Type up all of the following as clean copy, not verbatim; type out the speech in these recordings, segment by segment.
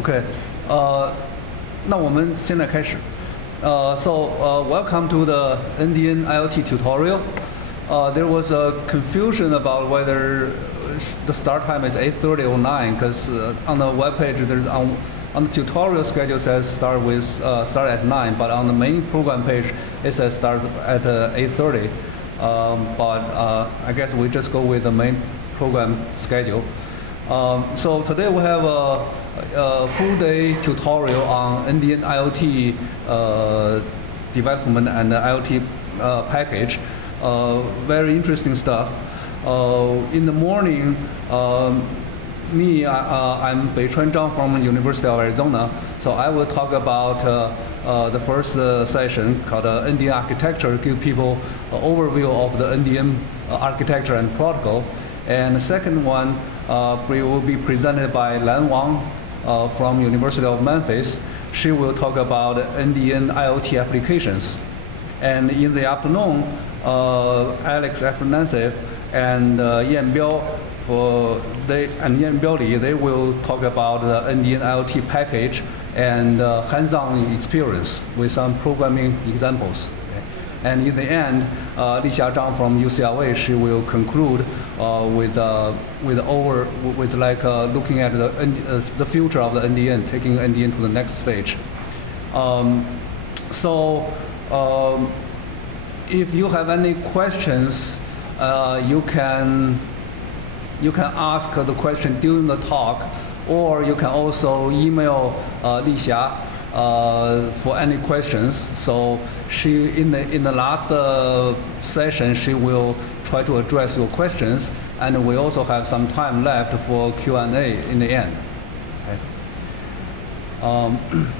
OK，那我们现在开始。Welcome to the NDN IoT tutorial. There was a confusion about whether the start time is 8:30 or 9, because on the web page there's on the tutorial schedule says start at 9, but on the main program page it says start at 8:30. But I guess we just go with the main program schedule. So today we have a full day tutorial on NDN IoT development and the IoT package. Very interesting stuff. In the morning, I'm Beichuan Zhang from University of Arizona. So I will talk about the first session called NDN Architecture, give people an overview of the NDN architecture and protocol. And the second one will be presented by Lan Wang from University of Memphis. She will talk about NDN IoT applications. And in the afternoon, Alex Afranantsev and Yan Biao Li, they will talk about the NDN IoT package and hands-on experience with some programming examples. And in the end, Lixia Zhang from UCLA, she will conclude with looking at the future of the NDN, taking NDN to the next stage. If you have any questions, you can ask the question during the talk, or you can also email Lixia for any questions. So she, in the last session, she will try to address your questions, and we also have some time left for Q&A in the end. Okay.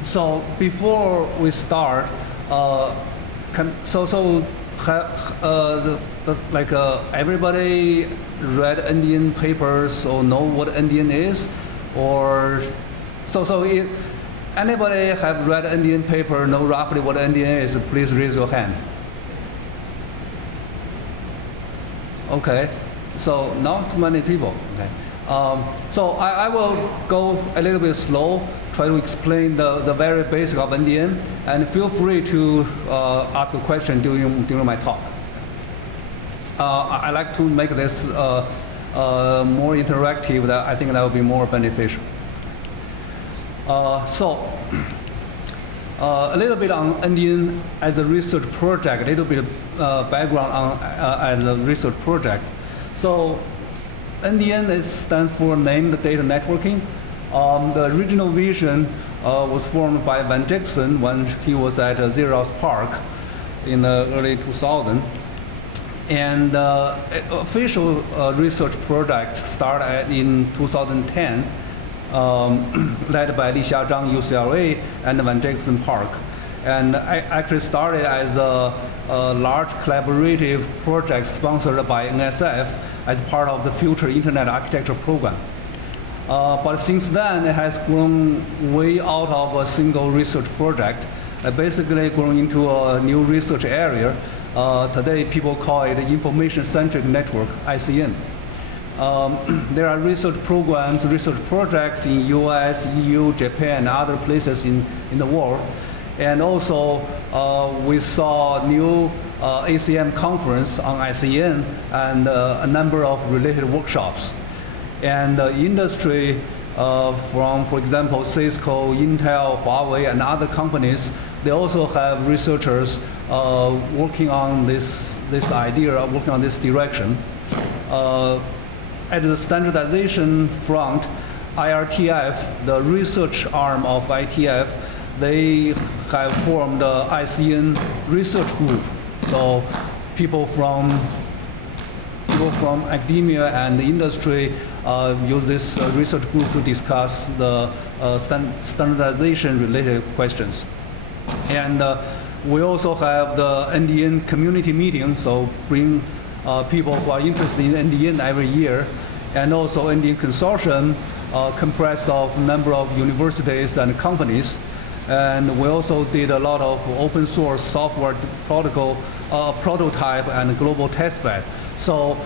So before we start, everybody read NDN papers or know what NDN is, or so if anybody have read NDN paper, know roughly what NDN is, please raise your hand. Okay, so not too many people. Okay. So I will go a little bit slow, try to explain the very basic of NDN, and feel free to ask a question during my talk. I like to make this more interactive. I think that will be more beneficial. A little bit on NDN as a research project, a little bit of background on as a research project. So NDN stands for Named Data Networking. The original vision was formed by Van Jacobson when he was at Xerox PARC in the early 2000s. And the official research project started in 2010, led by Lixia Zhang, UCLA, and Van Jacobson PARC. And I actually started as a large collaborative project sponsored by NSF as part of the Future Internet Architecture program. But since then, it has grown way out of a single research project, basically grown into a new research area. Today, people call it Information-Centric Network, ICN. There are research programs, research projects in US, EU, Japan, and other places in the world. And also, we saw new ACM conference on ICN and a number of related workshops. And the industry from, for example, Cisco, Intel, Huawei, and other companies, they also have researchers working on this idea, working on this direction. At the standardization front, IRTF, the research arm of ITF, they have formed the ICN research group. So people from academia and the industry use this research group to discuss the standardization-related questions. And we also have the NDN community meeting, so bring people who are interested in NDN every year, and also NDN consortium comprised of a number of universities and companies. And we also did a lot of open source software prototype and global testbed. So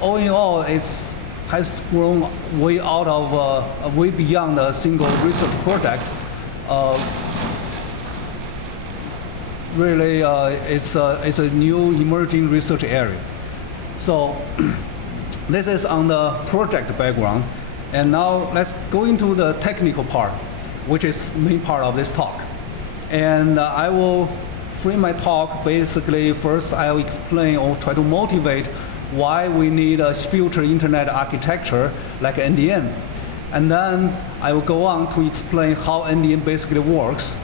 all in all, it's has grown way out of, way beyond a single research project. Really, it's a new emerging research area. So this is on the project background. And now let's go into the technical part, which is the main part of this talk. And I will frame my talk basically, first I'll explain or try to motivate why we need a future internet architecture like NDN. And then I will go on to explain how NDN basically works.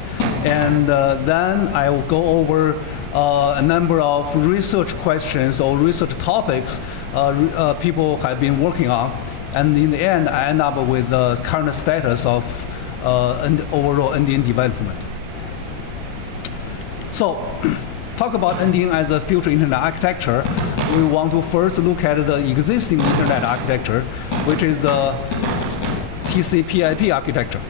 And then I will go over a number of research questions or research topics people have been working on. And in the end, I end up with the current status of overall NDN development. So, talk about NDN as a future internet architecture. We want to first look at the existing internet architecture, which is the TCP/IP architecture.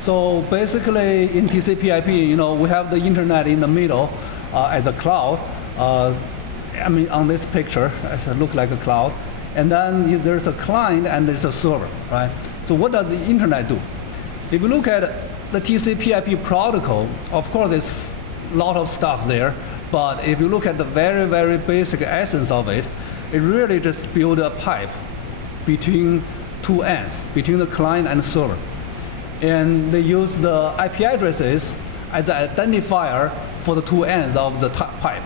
So basically, in TCP/IP, we have the internet in the middle as a cloud. I mean, on this picture, it looks like a cloud. And then there's a client and there's a server, right? So what does the internet do? If you look at the TCP/IP protocol, of course, it's a lot of stuff there. But if you look at the very, very basic essence of it, it really just builds a pipe between two ends, between the client and the server. And they use the IP addresses as an identifier for the two ends of the pipe.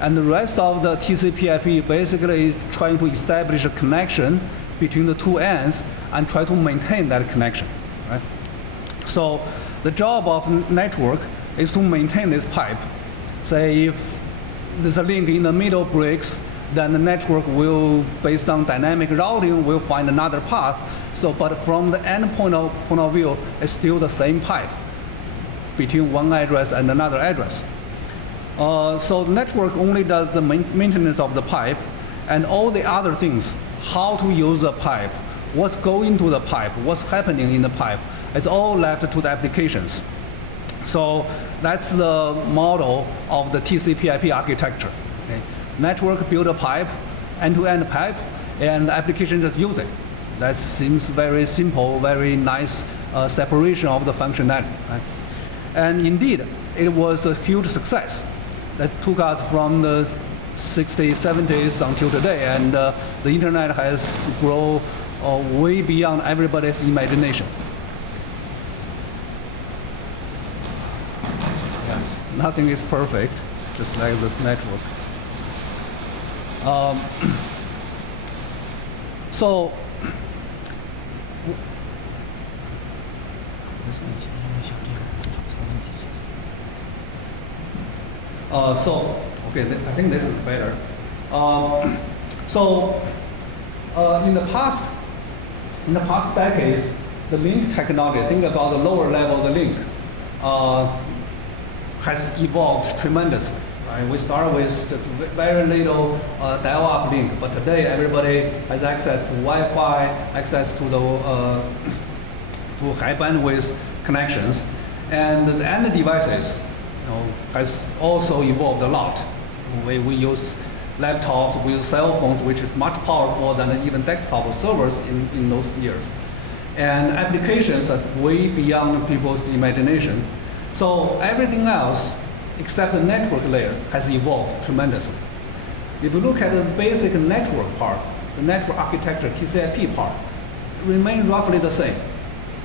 And the rest of the TCP/IP basically is trying to establish a connection between the two ends and try to maintain that connection, right? So the job of network is to maintain this pipe. Say if there's a link in the middle breaks, then the network will, based on dynamic routing, will find another path. So, but from the end point of view, it's still the same pipe between one address and another address. So the network only does the maintenance of the pipe, and all the other things, how to use the pipe, what's going to the pipe, what's happening in the pipe, it's all left to the applications. So that's the model of the TCP/IP architecture. Okay? Network build a pipe, end-to-end pipe, and the application just use it. That seems very simple, very nice separation of the functionality. Right? And indeed, it was a huge success that took us from the 60s, 70s until today, and the internet has grown way beyond everybody's imagination. Yes, nothing is perfect, just like this network. So okay, I think this is better. In the past decades, the link technology, think about the lower level of the link, has evolved tremendously. Right? We start with just very little dial-up link, but today everybody has access to Wi-Fi, access to the to high bandwidth connections, and the end devices, has also evolved a lot. We use laptops, we use cell phones, which is much powerful than even desktop servers in those years, and applications are way beyond people's imagination. So everything else, except the network layer, has evolved tremendously. If you look at the basic network part, the network architecture, TCP part, remains roughly the same.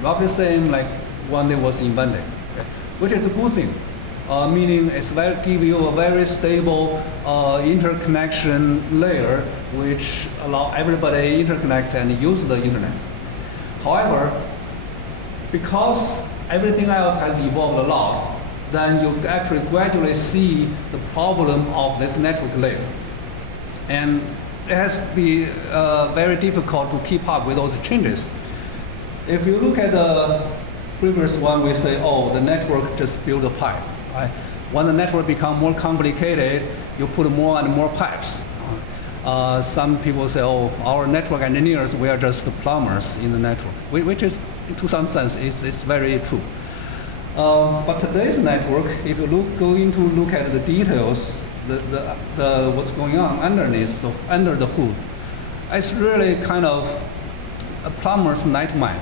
Roughly the same like when it was invented, okay? Which is a good thing, meaning it's give you a very stable interconnection layer which allow everybody interconnect and use the internet. However, because everything else has evolved a lot, then you actually gradually see the problem of this network layer. And it has to be very difficult to keep up with those changes. If you look at the previous one, we say, oh, the network just built a pipe. Right? When the network becomes more complicated, you put more and more pipes. Some people say, oh, our network engineers, we are just the plumbers in the network, which is, to some sense, it's very true. But today's network, if you look at the details, what's going on underneath, under the hood, It's really kind of a plumber's nightmare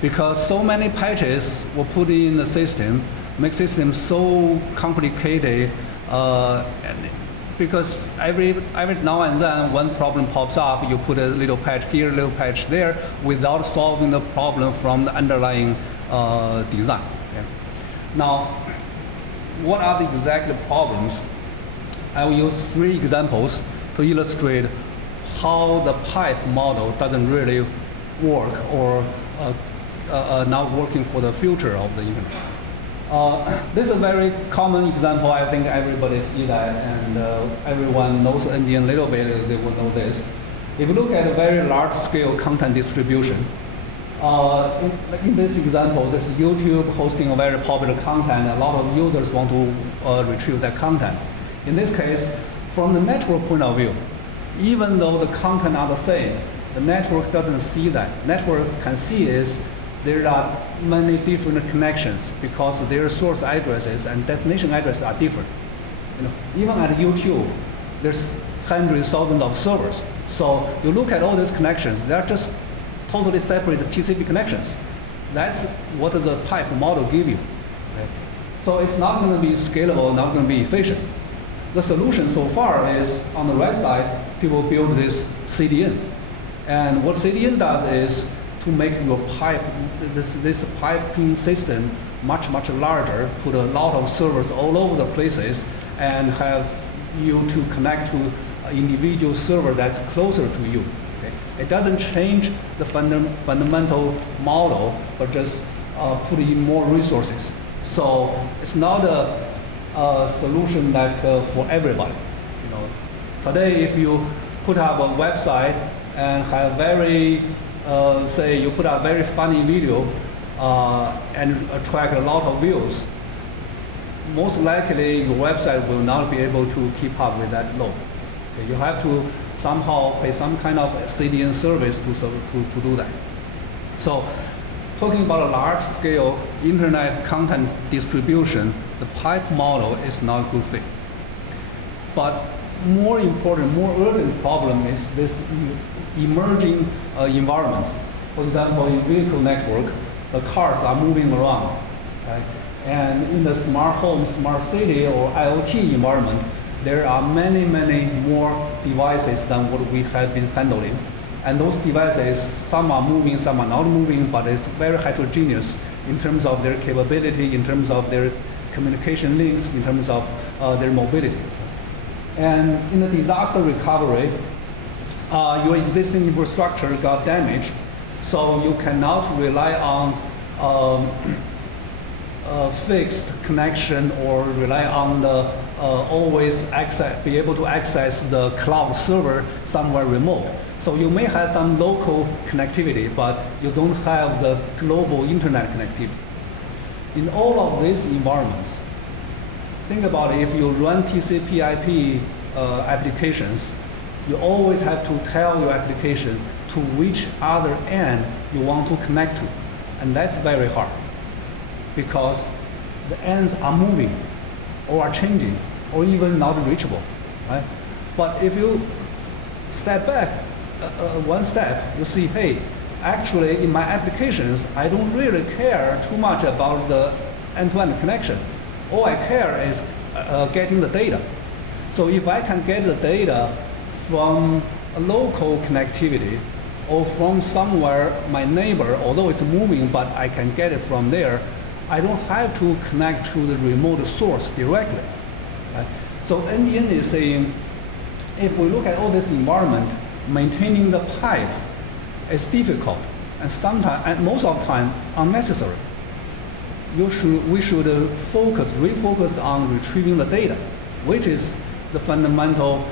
because so many patches were put in the system, make system so complicated, and because every now and then one problem pops up, you put a little patch here, a little patch there, without solving the problem from the underlying design. Okay? Now, what are the exact problems? I will use 3 examples to illustrate how the pipe model doesn't really work or not working for the future of the internet. This is a very common example. I think everybody see that, and everyone knows NDN a little bit, they will know this. If you look at a very large-scale content distribution, in this example, this is YouTube hosting a very popular content. A lot of users want to retrieve that content. In this case, from the network point of view, even though the content are the same, the network doesn't see that. Networks can see is there are many different connections because their source addresses and destination addresses are different. Even at YouTube, there's hundreds, thousands of servers. So you look at all these connections, they are just totally separate TCP connections. That's what the pipe model gives you. Okay? So it's not going to be scalable, not going to be efficient. The solution so far is, on the right side, people build this CDN. And what CDN does is to make your pipe, this piping system much larger, put a lot of servers all over the places, and have you to connect to an individual server that's closer to you. Okay? It doesn't change the fundamental model, but just put in more resources. So it's not a solution like for everybody. Today, if you put up a website and have very, say you put up very funny video and attract a lot of views, most likely your website will not be able to keep up with that load. Okay, you have to somehow pay some kind of CDN service to do that. So talking about a large-scale internet content distribution, the pipe model is not a good fit. But more important, more urgent problem is this emerging environments. For example, in vehicle network, the cars are moving around. Right? And in the smart home, smart city, or IoT environment, there are many more devices than what we have been handling. And those devices, some are moving, some are not moving, but it's very heterogeneous in terms of their capability, in terms of their communication links, in terms of their mobility. And in the disaster recovery, your existing infrastructure got damaged, so you cannot rely on fixed connection or rely on the always be able to access the cloud server somewhere remote. So you may have some local connectivity, but you don't have the global internet connectivity. In all of these environments, think about it, if you run TCP/IP applications, you always have to tell your application to which other end you want to connect to. And that's very hard because the ends are moving or are changing or even not reachable. Right? But if you step back one step, you see, hey, actually in my applications, I don't really care too much about the end-to-end connection. All I care is getting the data. So if I can get the data from a local connectivity or from somewhere, my neighbor, although it's moving, but I can get it from there, I don't have to connect to the remote source directly. Right? So NDN is saying, if we look at all this environment, maintaining the pipe is difficult and sometimes, and most of the time, unnecessary. We should refocus on retrieving the data, which is the fundamental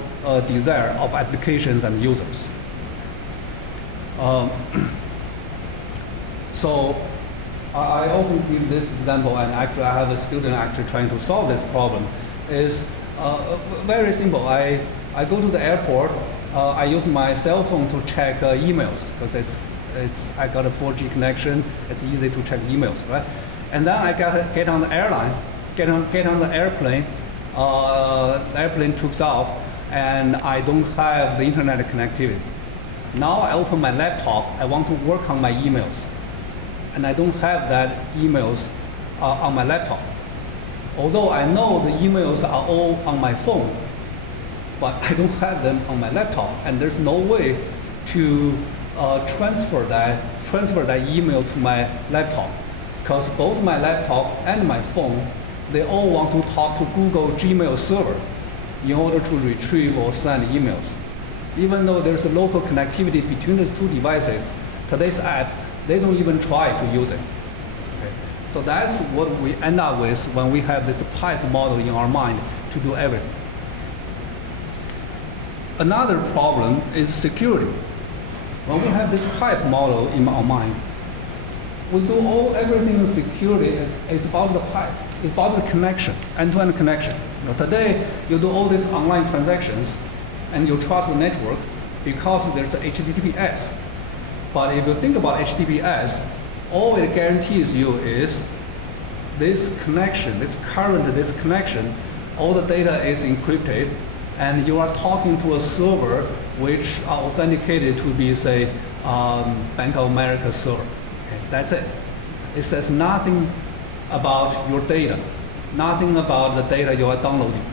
desire of applications and users. So I often give this example, and actually I have a student actually trying to solve this problem. Is very simple. I go to the airport. I use my cell phone to check emails because I got a 4G connection. It's easy to check emails, right? And then I get on the airline, get on the airplane. The airplane takes off, and I don't have the internet connectivity. Now I open my laptop, I want to work on my emails, and I don't have that emails on my laptop. Although I know the emails are all on my phone, but I don't have them on my laptop, and there's no way to transfer that email to my laptop, because both my laptop and my phone, they all want to talk to Google Gmail server in order to retrieve or send emails. Even though there's a local connectivity between these two devices, today's app, they don't even try to use it. Okay? So that's what we end up with when we have this pipe model in our mind to do everything. Another problem is security. When we have this pipe model in our mind, we do everything with security. It's about the pipe. It's about the connection, end-to-end connection. Today, you do all these online transactions, and you trust the network because there's a HTTPS. But if you think about HTTPS, all it guarantees you is this connection, this connection, all the data is encrypted, and you are talking to a server which are authenticated to be, say, Bank of America server. Okay, that's it. It says nothing about your data, nothing about the data you are downloading.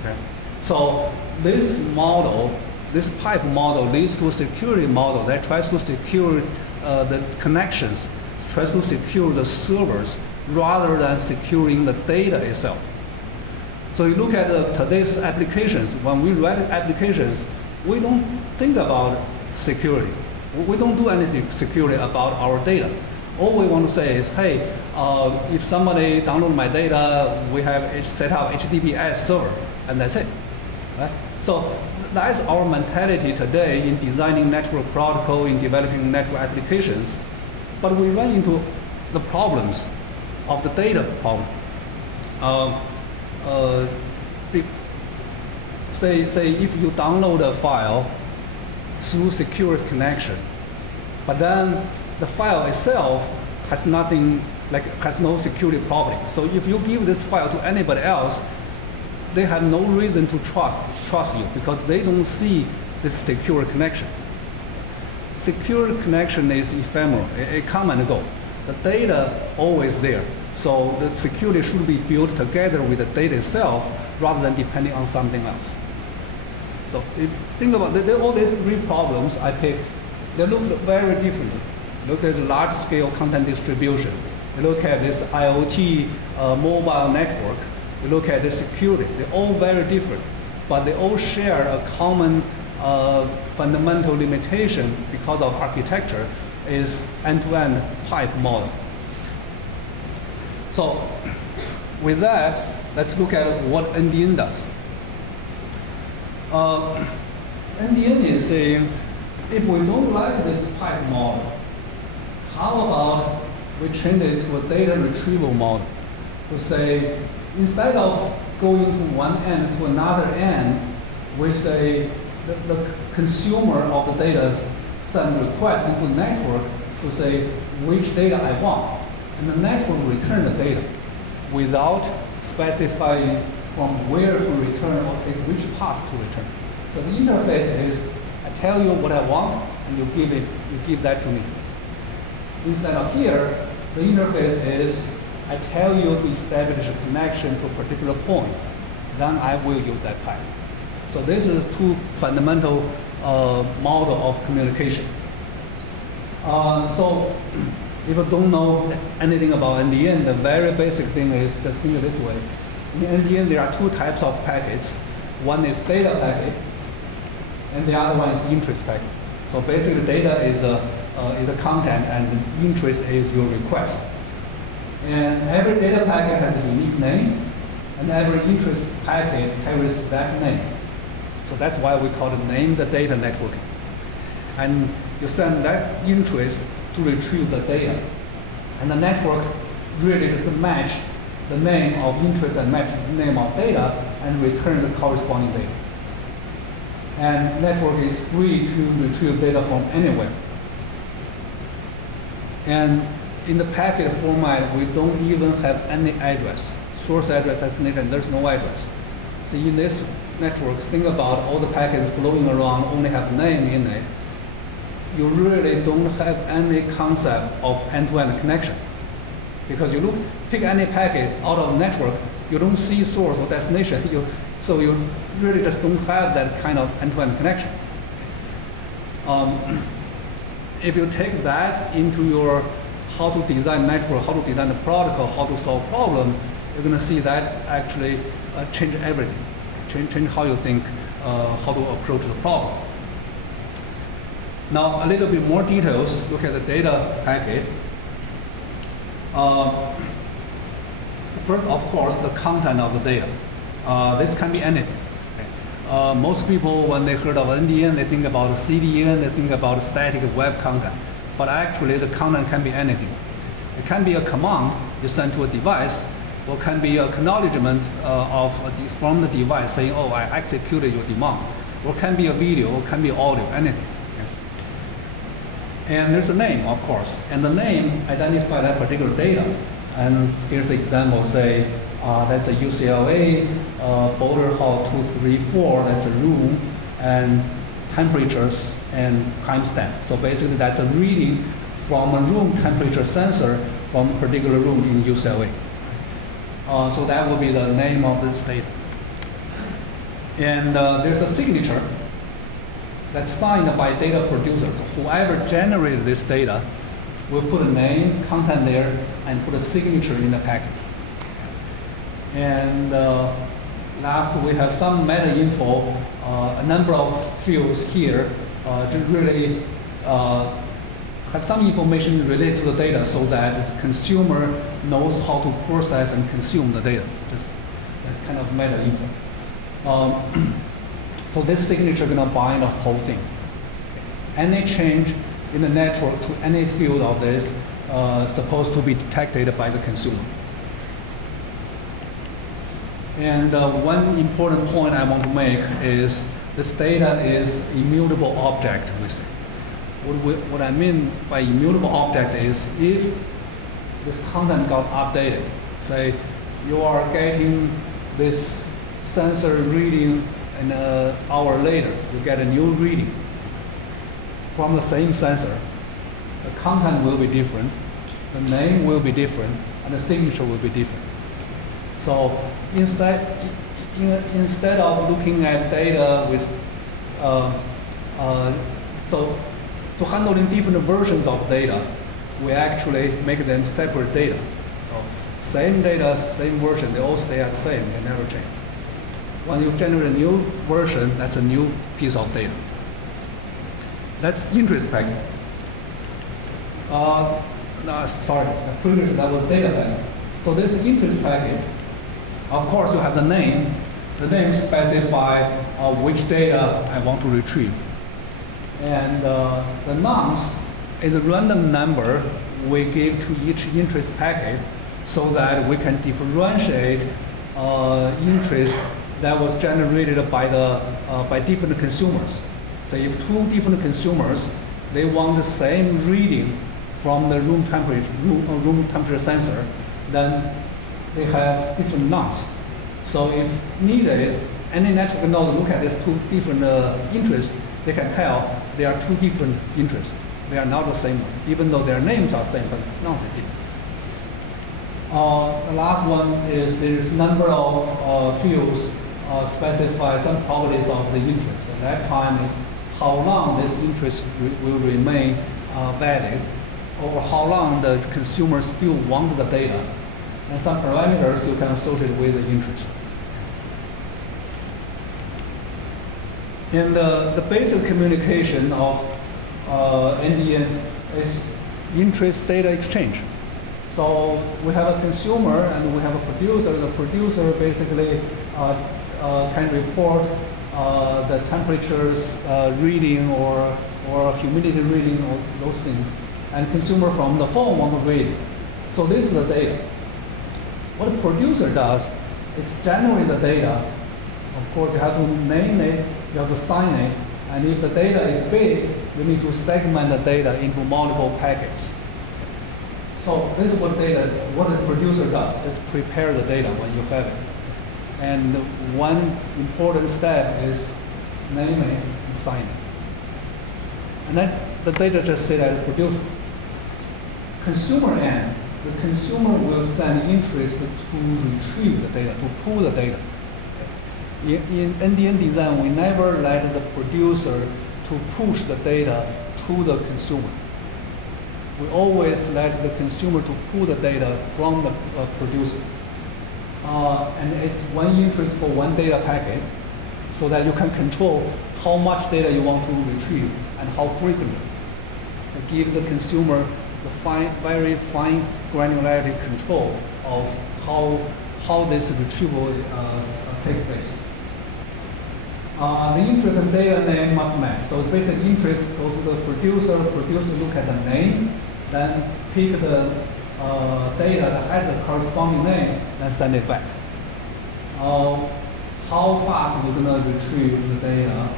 Okay? So this model, this pipe model leads to a security model that tries to secure the connections, tries to secure the servers rather than securing the data itself. So you look at today's applications. When we write applications, we don't think about security. We don't do anything security about our data. All we want to say is, hey, if somebody download my data, we have set up HTTPS server, and that's it. Right? So that's our mentality today in designing network protocol, in developing network applications. But we run into the problems of the data problem. Say if you download a file through secure connection, but then the file itself has no security property. So if you give this file to anybody else, they have no reason to trust you because they don't see this secure connection. Secure connection is ephemeral. It come and go. The data always there. So the security should be built together with the data itself rather than depending on something else. So if you think about all these three problems I picked, they look very differently. Look at the large-scale content distribution. You look at this IoT mobile network. You look at the security. They're all very different, but they all share a common fundamental limitation because of architecture is end-to-end pipe model. So with that, let's look at what NDN does. NDN is saying, if we don't like this pipe model, how about we change it to a data retrieval model? To say, instead of going to one end to another end, we say the consumer of the data send requests into the network to say which data I want. And the network will return the data without specifying from where to return or take which path to return. So the interface is, I tell you what I want, and you give that to me. Instead of here, the interface is, I tell you to establish a connection to a particular point, then I will use that pipe. So this is two fundamental model of communication. So if you don't know anything about NDN, the very basic thing is just think of this way. In NDN, there are two types of packets. One is data packet, and the other one is interest packet. So basically, data is the content, and the interest is your request. And every data packet has a unique name, and every interest packet carries that name. So that's why we call it named data networking. And you send that interest to retrieve the data. And the network really just match the name of interest and match the name of data and return the corresponding data. And network is free to retrieve data from anywhere. And in the packet format, we don't even have any address. Source address, destination, there's no address. So in this network, think about all the packets flowing around only have name in it. you really don't have any concept of end-to-end connection. Because you pick any packet out of network, you don't see source or destination, so you really just don't have that kind of end-to-end connection. If you take that into your how to design network, how to design the protocol, how to solve problem, you're going to see that actually change everything, change how you think, how to approach the problem. Now, a little bit more details, look at the data packet. First, of course, the content of the data. This can be anything. Okay. Most people, when they heard of NDN, they think about CDN, they think about static web content. But actually, the content can be anything. It can be a command you send to a device, or can be acknowledgement from the device saying, oh, I executed your demand. Or can be a video, or can be audio, anything. Okay. And there's a name, of course. And the name identifies that particular data. And here's the example, say, that's a UCLA, Boulder Hall 234, that's a room, and temperatures and timestamp. So basically that's a reading from a room temperature sensor from a particular room in UCLA. So that will be the name of this data. And there's a signature that's signed by data producers. Whoever generated this data will put a name, content there, and put a signature in the packet. And last, we have some meta info, a number of fields here to really have some information related to the data so that the consumer knows how to process and consume the data. Just that's kind of meta info. So this signature is going to bind the whole thing. Any change in the network to any field of this supposed to be detected by the consumer. And one important point I want to make is this data is immutable object, we say. What I mean by immutable object is if this content got updated, say you are getting this sensor reading an hour later, you get a new reading from the same sensor, the content will be different, the name will be different, and the signature will be different. So instead of looking at data with, so to handling different versions of data, we actually make them separate data. So same data, same version, they all stay the same, they never change. When you generate a new version, that's a new piece of data. That's interest packet. Sorry, the previous that was data packet. So this interest packet, of course you have the name. The name specify which data I want to retrieve. And the nonce is a random number we give to each interest packet so that we can differentiate interest that was generated by different consumers. So if two different consumers, they want the same reading from the room temperature sensor, then they have different nonce. So if needed, any network node look at these two different interests, they can tell they are two different interests. They are not the same one, even though their names are same, but nonce is different. The last one is there's number of fields specify some properties of the interest. And that time is how long this interest will remain valid, or how long the consumer still wants the data. And some parameters you can associate with the interest. And the basic communication of NDN is interest data exchange. So we have a consumer and we have a producer. The producer basically can report the temperatures reading or humidity reading or those things. And consumer from the phone want to read. So this is the data. What the producer does is generate the data. Of course, you have to name it, you have to sign it, and if the data is big, you need to segment the data into multiple packets. So this is what the producer does, just prepare the data when you have it. And one important step is name it and sign it. And then the data just sit at the producer. Consumer end, the consumer will send interest to retrieve the data, to pull the data. In NDN design, we never let the producer to push the data to the consumer. We always let the consumer to pull the data from the producer. And it's one interest for one data packet, so that you can control how much data you want to retrieve and how frequently. Give the consumer the very fine granularity control of how this retrieval takes place. The interest and data name must match. So basic interest go to the producer look at the name, then pick the data that has a corresponding name, then send it back. How fast you're going to retrieve the data,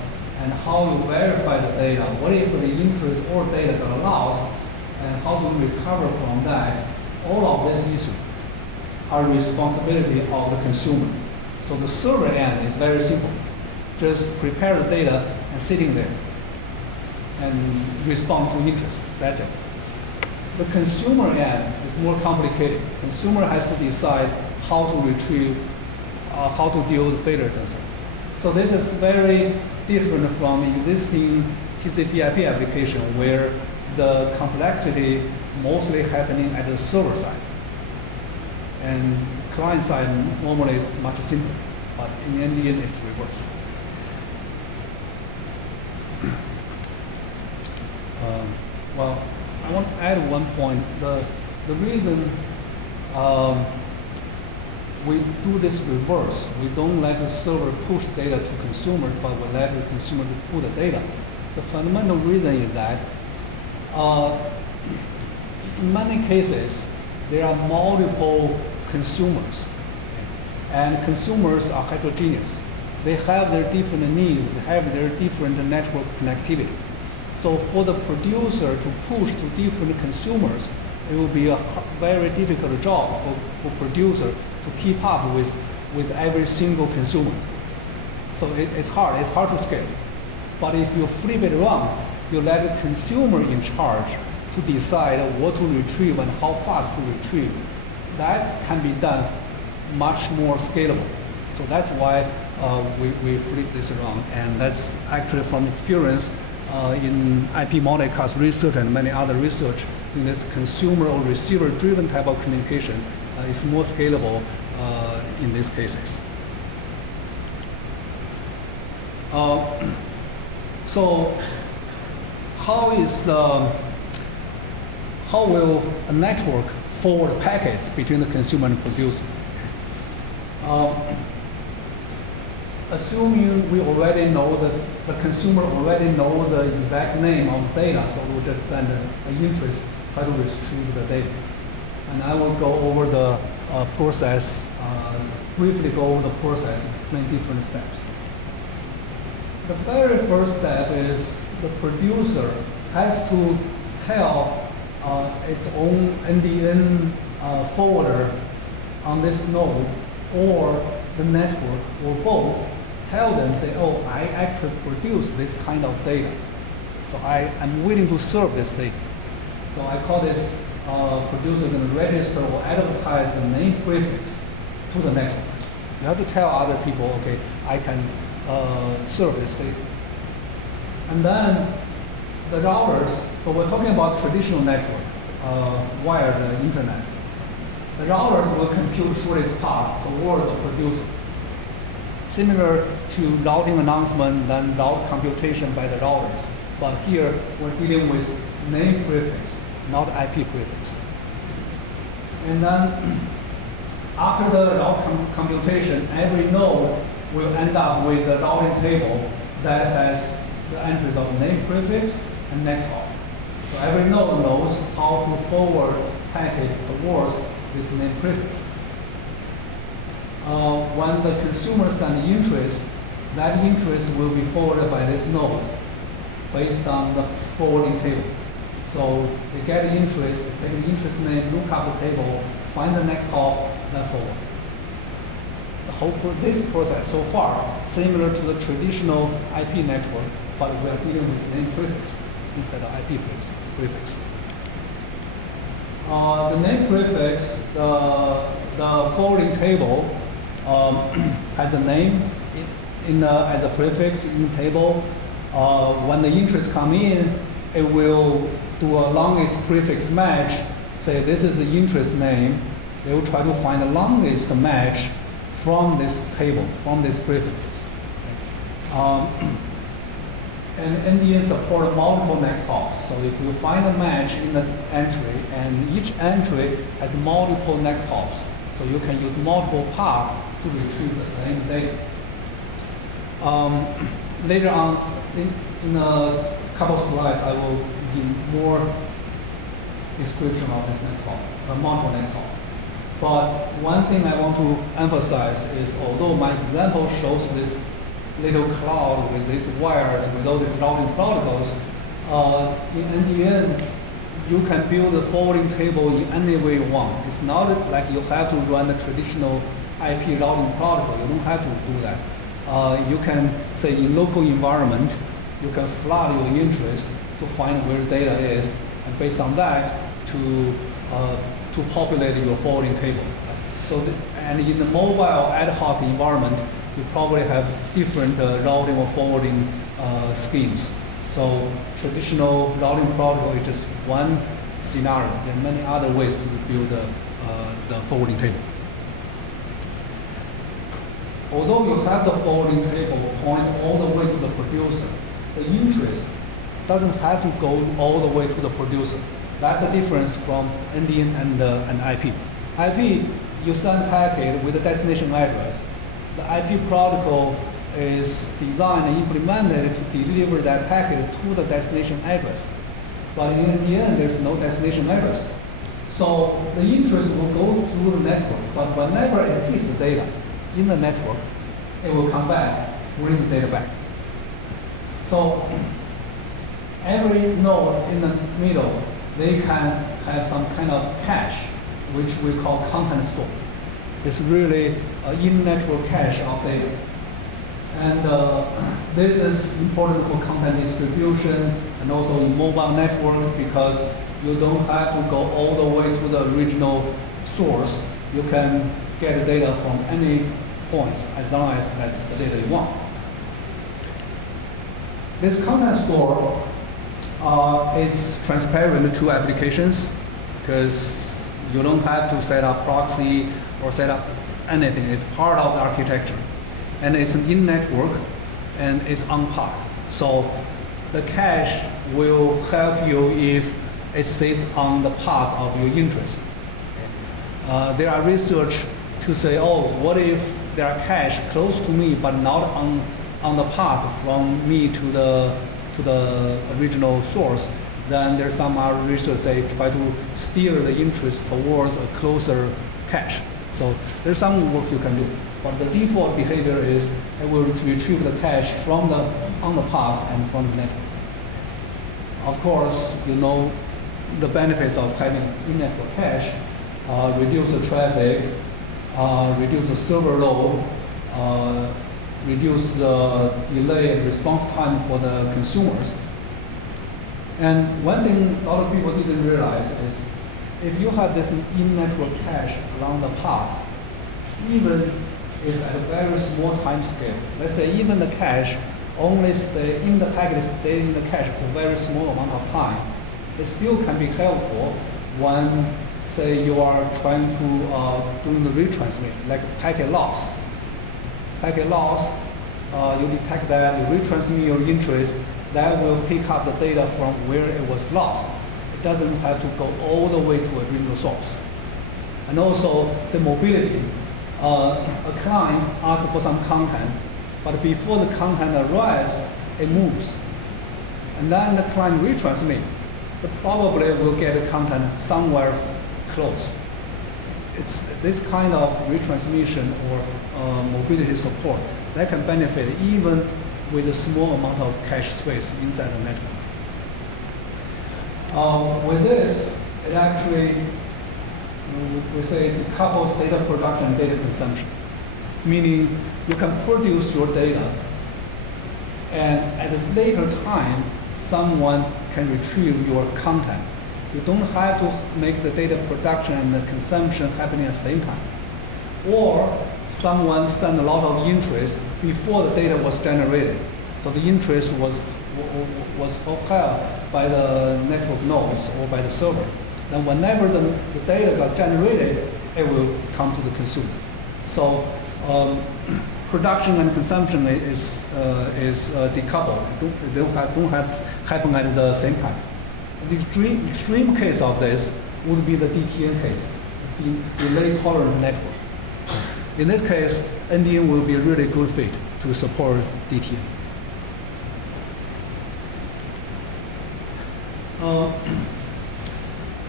and how you verify the data. What if the interest or data got lost, and how do you recover from that? All of these issues are responsibility of the consumer. So the server end is very simple. Just prepare the data and sitting there and respond to interest. That's it. The consumer end is more complicated. Consumer has to decide how to retrieve, how to deal with failures and so on. So this is very different from existing TCP/IP application where the complexity mostly happening at the server side. And client side normally is much simpler, but in NDN it's reverse. Well, I want to add one point. The reason we do this reverse, we don't let the server push data to consumers, but we let the consumer to pull the data. The fundamental reason is that in many cases, there are multiple consumers, and consumers are heterogeneous. They have their different needs, they have their different network connectivity. So for the producer to push to different consumers, it will be a very difficult job for producer to keep up with every single consumer. So it's hard to scale. But if you flip it around, you let the consumer in charge to decide what to retrieve and how fast to retrieve. That can be done much more scalable. So that's why we flip this around. And that's actually from experience in IP multicast research and many other research, in this consumer or receiver-driven type of communication is more scalable in these cases. So how will a network forward packets between the consumer and producer? Assuming we already know that the consumer already know the exact name of the data, so we'll just send an interest, try to retrieve the data. And I will go over the process, briefly go over the process, explain different steps. The very first step is the producer has to tell its own NDN forwarder on this node or the network or both, tell them, say, oh, I actually produce this kind of data. So I'm willing to serve this data. So I call this producer going to register or advertise the name prefix to the network. You have to tell other people, okay, I can serve this data. And then the routers, so we're talking about traditional network, wired internet. The routers will compute shortest path towards the producer. Similar to routing announcement, then route computation by the routers. But here, we're dealing with name prefix, not IP prefix. And then, after the route computation, every node will end up with the routing table that has the entries of name prefix and next hop. So every node knows how to forward packet towards this name prefix. When the consumer sends interest, that interest will be forwarded by this node based on the forwarding table. So they get the interest, they take the interest name, look up the table, find the next hop, then forward. This process so far similar to the traditional IP network, but we are dealing with name prefix instead of IP prefix. The name prefix, the forwarding table has a name as a prefix in the table. When the interest come in, it will do a longest prefix match. Say this is the interest name. They will try to find the longest match from this table, from these prefixes. And NDN support multiple next hops. So if you find a match in the entry, and each entry has multiple next hops, so you can use multiple paths to retrieve the same data. Later on, in a couple of slides, I will give more description of this next hop, multiple next hop. But one thing I want to emphasize is, although my example shows this little cloud with these wires, with all these routing protocols, in NDN, you can build a forwarding table in any way you want. It's not like you have to run the traditional IP routing protocol. You don't have to do that. You can, say, in local environment, you can flood your interest to find where data is, and based on that, to populate your forwarding table. So, and in the mobile ad hoc environment, you probably have different routing or forwarding schemes. So traditional routing protocol is just one scenario. There are many other ways to build the forwarding table. Although you have the forwarding table point all the way to the producer, the interest doesn't have to go all the way to the producer. That's a difference from NDN and IP. IP, you send packet with a destination address. The IP protocol is designed and implemented to deliver that packet to the destination address. But in NDN, there's no destination address. So the interest will go through the network, but whenever it hits the data in the network, it will come back, bring the data back. So every node in the middle, they can have some kind of cache, which we call content store. It's really an in-network cache of data. And this is important for content distribution and also in mobile network, because you don't have to go all the way to the original source. You can get the data from any point as long as that's the data you want. This content store is transparent to applications, because you don't have to set up proxy or set up anything. It's part of the architecture. And it's an in-network, and it's on path. So the cache will help you if it sits on the path of your interest. Okay. There are research to say, oh, what if there are cache close to me but not on the path from me to the original source? Then there's some other research say try to steer the interest towards a closer cache. So there's some work you can do. But the default behavior is it will retrieve the cache from on the path and from the network. Of course, you know the benefits of having in-network cache: reduce the traffic, reduce the server load, reduce the delay and response time for the consumers. And one thing a lot of people didn't realize is if you have this in-network cache along the path, even if at a very small time scale, let's say even the cache only stay in the packet, stay in the cache for a very small amount of time, it still can be helpful when, say, you are trying to doing the retransmit, like packet loss. Packet loss, you detect that, you retransmit your interest, that will pick up the data from where it was lost. It doesn't have to go all the way to a original source. And also, say mobility. A client asks for some content, but before the content arrives, it moves. And then the client retransmits. It probably will get the content somewhere close. It's this kind of retransmission or mobility support that can benefit even with a small amount of cache space inside the network. With this, it actually, we say it couples data production and data consumption. Meaning you can produce your data, and at a later time, someone can retrieve your content. You don't have to make the data production and the consumption happening at the same time. Or someone sent a lot of interest before the data was generated. So the interest was held by the network nodes or by the server. Then whenever the data got generated, it will come to the consumer. So production and consumption is decoupled. They don't have to happen at the same time. The extreme case of this would be the DTN case, the delay tolerant network. In this case, NDN will be a really good fit to support DTN.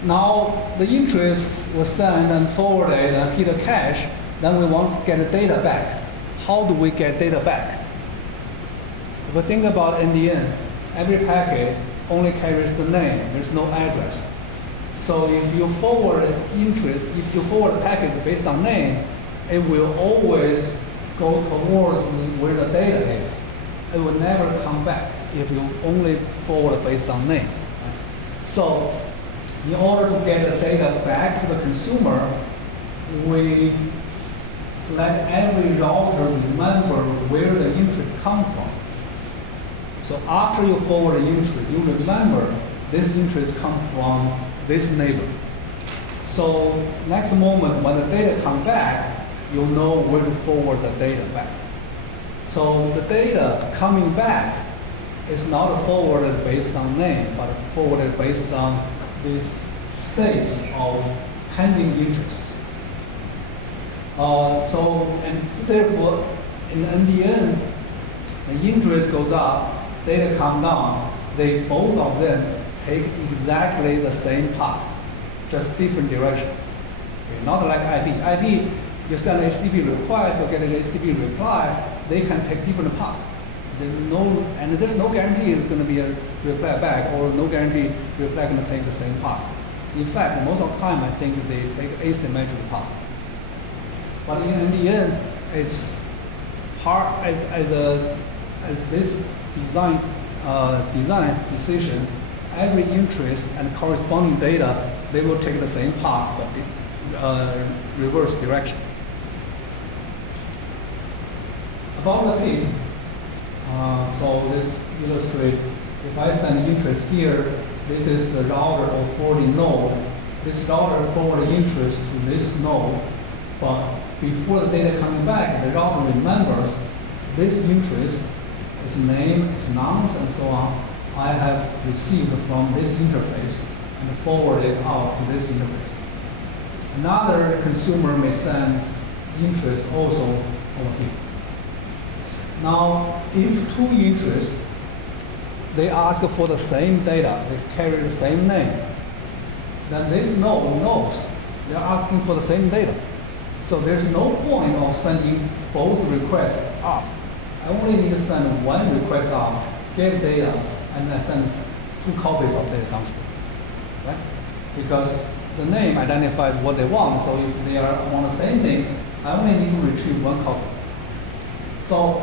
Now the interest was sent and forwarded and hit a cache. Then we want to get the data back. How do we get data back? If we think about NDN, every packet only carries the name. There's no address. So if you forward a packet based on name, it will always go towards where the data is. It will never come back if you only forward based on name. So in order to get the data back to the consumer, we let every router remember where the interest comes from. So after you forward the interest, you remember this interest comes from this neighbor. So next moment when the data comes back, you'll know where to forward the data back. So the data coming back is not forwarded based on name, but forwarded based on these states of pending interests. And therefore, in the NDN, the interest goes up, data come down. Both of them take exactly the same path, just different direction. Okay, not like IP. IP, you send an HTTP request or get an HTTP reply, they can take different paths. There's no guarantee it's going to be a reply back, or no guarantee reply going to take the same path. In fact, most of the time, I think they take asymmetric path. But in NDN, it's as this design decision, every interest and corresponding data, they will take the same path but reverse direction. About the page, so this illustrates, if I send interest here, this is the router of forwarding node. This router forward interest to this node, but before the data coming back, the router remembers this interest, its name, its nonce, and so on, I have received from this interface and forwarded out to this interface. Another consumer may send interest also over here. Now, if two interests, they ask for the same data, they carry the same name, then this node knows they're asking for the same data. So there's no point of sending both requests up. I only need to send one request up, get data, and then send 2 copies of data downstream, right? Because the name identifies what they want, so if they want the same thing, I only need to retrieve 1 copy. So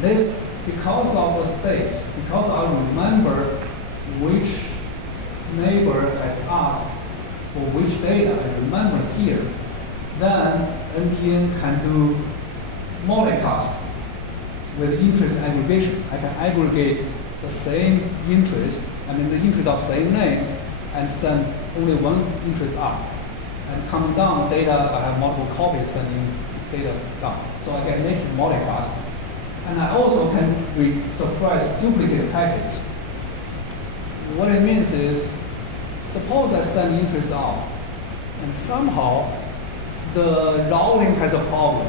this, because of the states, because I remember which neighbor has asked for which data, I remember here, then NDN can do multicast with interest aggregation. I can aggregate the same interest, the interest of same name, and send only one interest up. And coming down data, I have multiple copies sending data down. So I can make it multicast. And I also can suppress duplicate packets. What it means is, suppose I send interest out, and somehow the routing has a problem.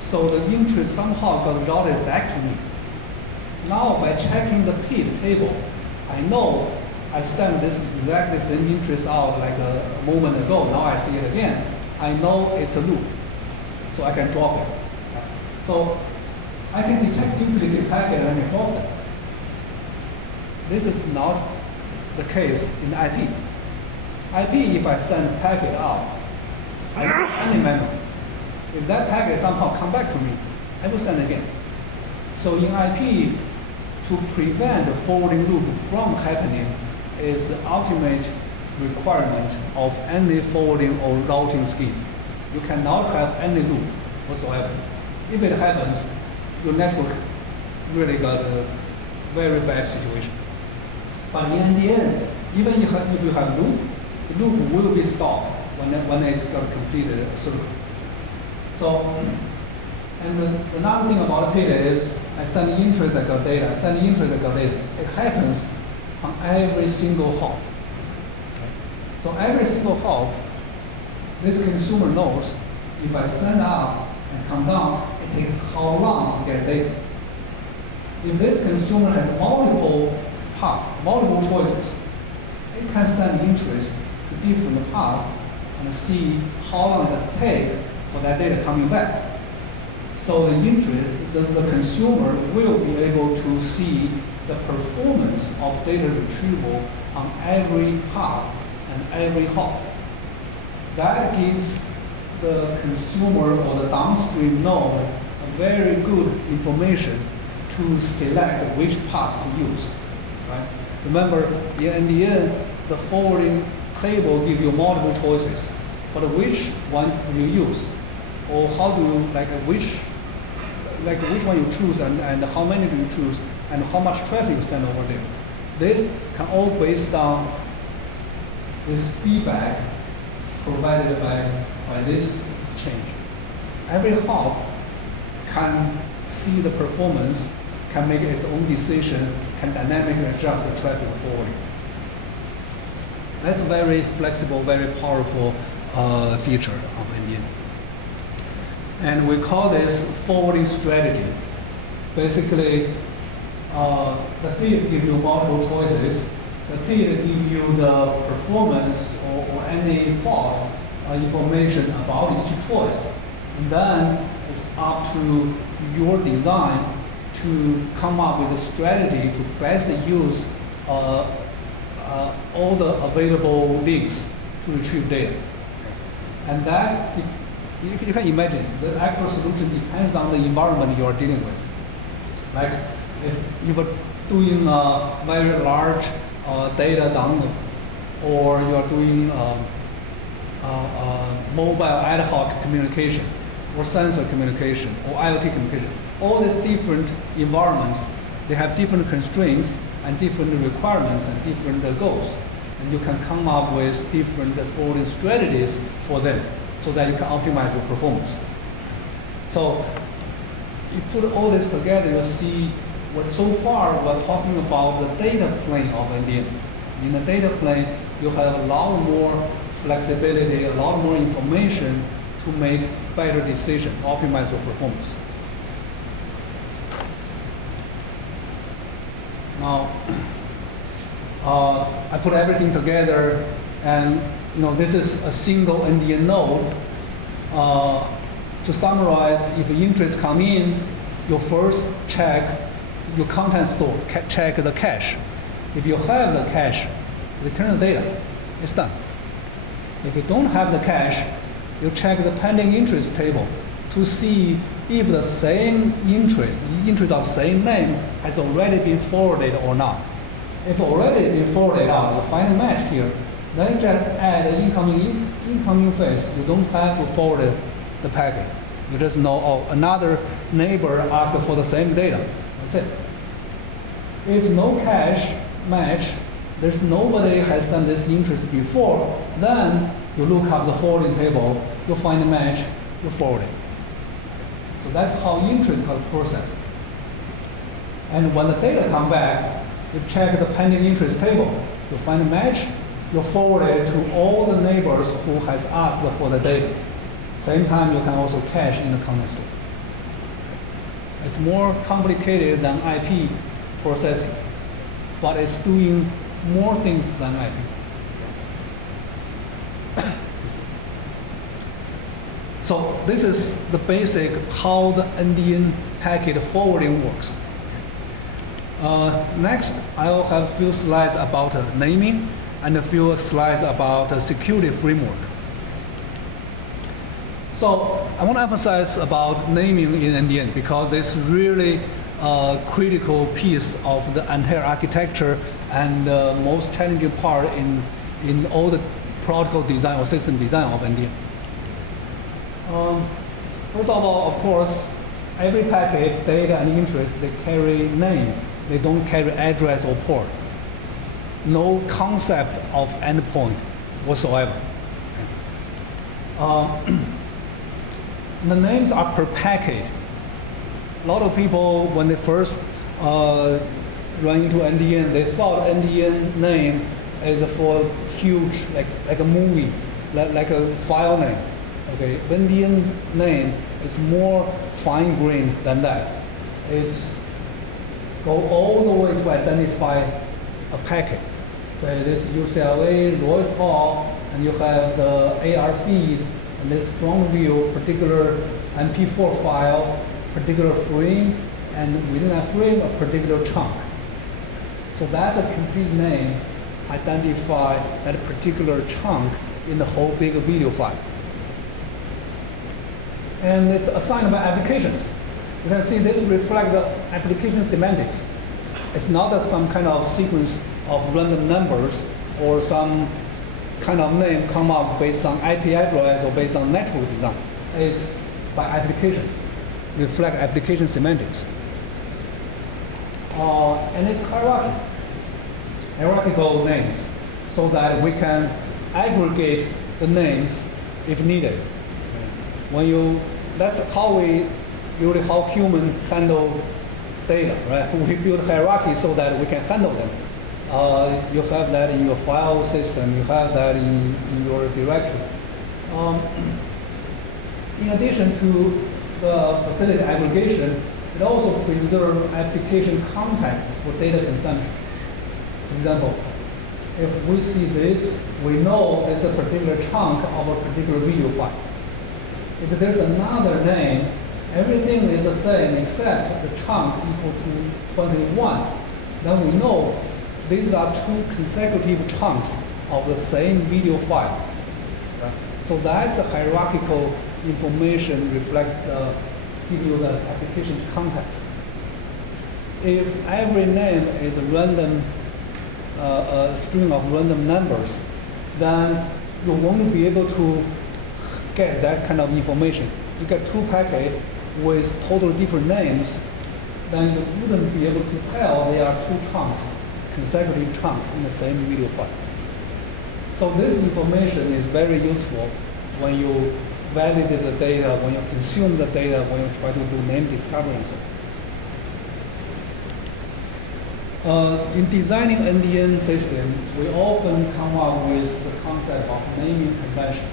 So the interest somehow got routed back to me. Now by checking the PID table, I know I sent this exactly same interest out like a moment ago. Now I see it again. I know it's a loop. So I can drop it. So I can detect duplicate packet and I can drop them. This is not the case in IP. IP, if I send packet out, I don't remember. If that packet somehow come back to me, I will send again. So in IP, to prevent the forwarding loop from happening is the ultimate requirement of any forwarding or routing scheme. You cannot have any loop whatsoever. If it happens, your network really got a very bad situation. But in NDN, even if you have loop, the loop will be stopped when it's got completed a circle. So, and another thing about data is I send interest, I got data, I send interest, I got data. It happens on every single hop. Okay. So every single hop, this consumer knows if I send up and come down, it takes how long to get data. If this consumer has multiple paths, multiple choices, it can send interest to different paths and see how long it does take for that data coming back. So the consumer will be able to see the performance of data retrieval on every path and every hop. That gives the consumer or the downstream node a very good information to select which path to use. Right? Remember, in NDN, the forwarding table gives you multiple choices, but which one do you use? Or how do you, which one you choose and how many do you choose and how much traffic you send over there. This can all based on this feedback provided by this change. Every hop can see the performance, can make its own decision, can dynamically adjust the traffic forwarding. That's a very flexible, very powerful feature of NDN. And we call this forwarding strategy. Basically, the feed gives you multiple choices. The feed gives you the performance or any fault information about each choice. And then it's up to your design to come up with a strategy to best use all the available links to retrieve data. And that, you can imagine, the actual solution depends on the environment you are dealing with. Like if you were doing a very large data download, or you are doing mobile ad hoc communication, or sensor communication, or IoT communication, all these different environments, they have different constraints and different requirements and different goals. And you can come up with different forwarding strategies for them so that you can optimize your performance. So you put all this together, you see what so far we're talking about the data plane of NDN. In the data plane, you have a lot more flexibility, a lot more information to make better decisions, optimize your performance. Now, I put everything together, and this is a single NDN node. To summarize, if interest come in, you first check your content store, check the cache. If you have the cache, return the data. It's done. If you don't have the cache, you check the pending interest table to see if the same interest of same name has already been forwarded or not. If already been forwarded out, you find a match here. Then just add an incoming phase. You don't have to forward the packet. You just know, oh, another neighbor asked for the same data. That's it. If no cache match, there's nobody has sent this interest before, then you look up the forwarding table, you find a match, you forward it. So that's how interest got processed. And when the data come back, you check the pending interest table, you find a match, you forward it to all the neighbors who has asked for the data. Same time, you can also cache in the content store. Okay. It's more complicated than IP processing, but it's doing more things than IP. So this is the basic how the NDN packet forwarding works. Next, I'll have a few slides about naming and a few slides about security framework. So I want to emphasize about naming in NDN because this really critical piece of the entire architecture and the most challenging part in all the protocol design or system design of NDN. First of all, of course, every packet, data, and interest, they carry name. They don't carry address or port. No concept of endpoint whatsoever. The names are per packet. A lot of people, when they first run into NDN, they thought NDN name is for huge, like a movie, like a file name. Okay, NDN name is more fine-grained than that. It's go all the way to identify a packet. Say this UCLA, Royce Hall, and you have the AR feed, and this front view, particular MP4 file, particular frame, and within that frame, a particular chunk. So that's a complete name, identify that particular chunk in the whole big video file. And it's assigned by applications. You can see this reflects the application semantics. It's not some kind of sequence of random numbers or some kind of name come up based on IP address or based on network design. It's by applications, reflect application semantics. And it's hierarchical names, so that we can aggregate the names if needed. That's how humans handle data, right? We build hierarchy so that we can handle them. You have that in your file system, you have that in your directory. In addition to the facility aggregation, it also preserves application context for data consumption. For example, if we see this, we know there's a particular chunk of a particular video file. If there's another name, everything is the same except the chunk equal to 21. Then we know these are two consecutive chunks of the same video file. Right? So that's a hierarchical information give you the application context. If every name is a random string of random numbers, then you won't be able to get that kind of information. You get two packets with totally different names, then you wouldn't be able to tell they are two chunks, consecutive chunks in the same video file. So this information is very useful when you validate the data, when you consume the data, when you try to do name discovery and so on. In designing NDN system, we often come up with the concept of naming convention.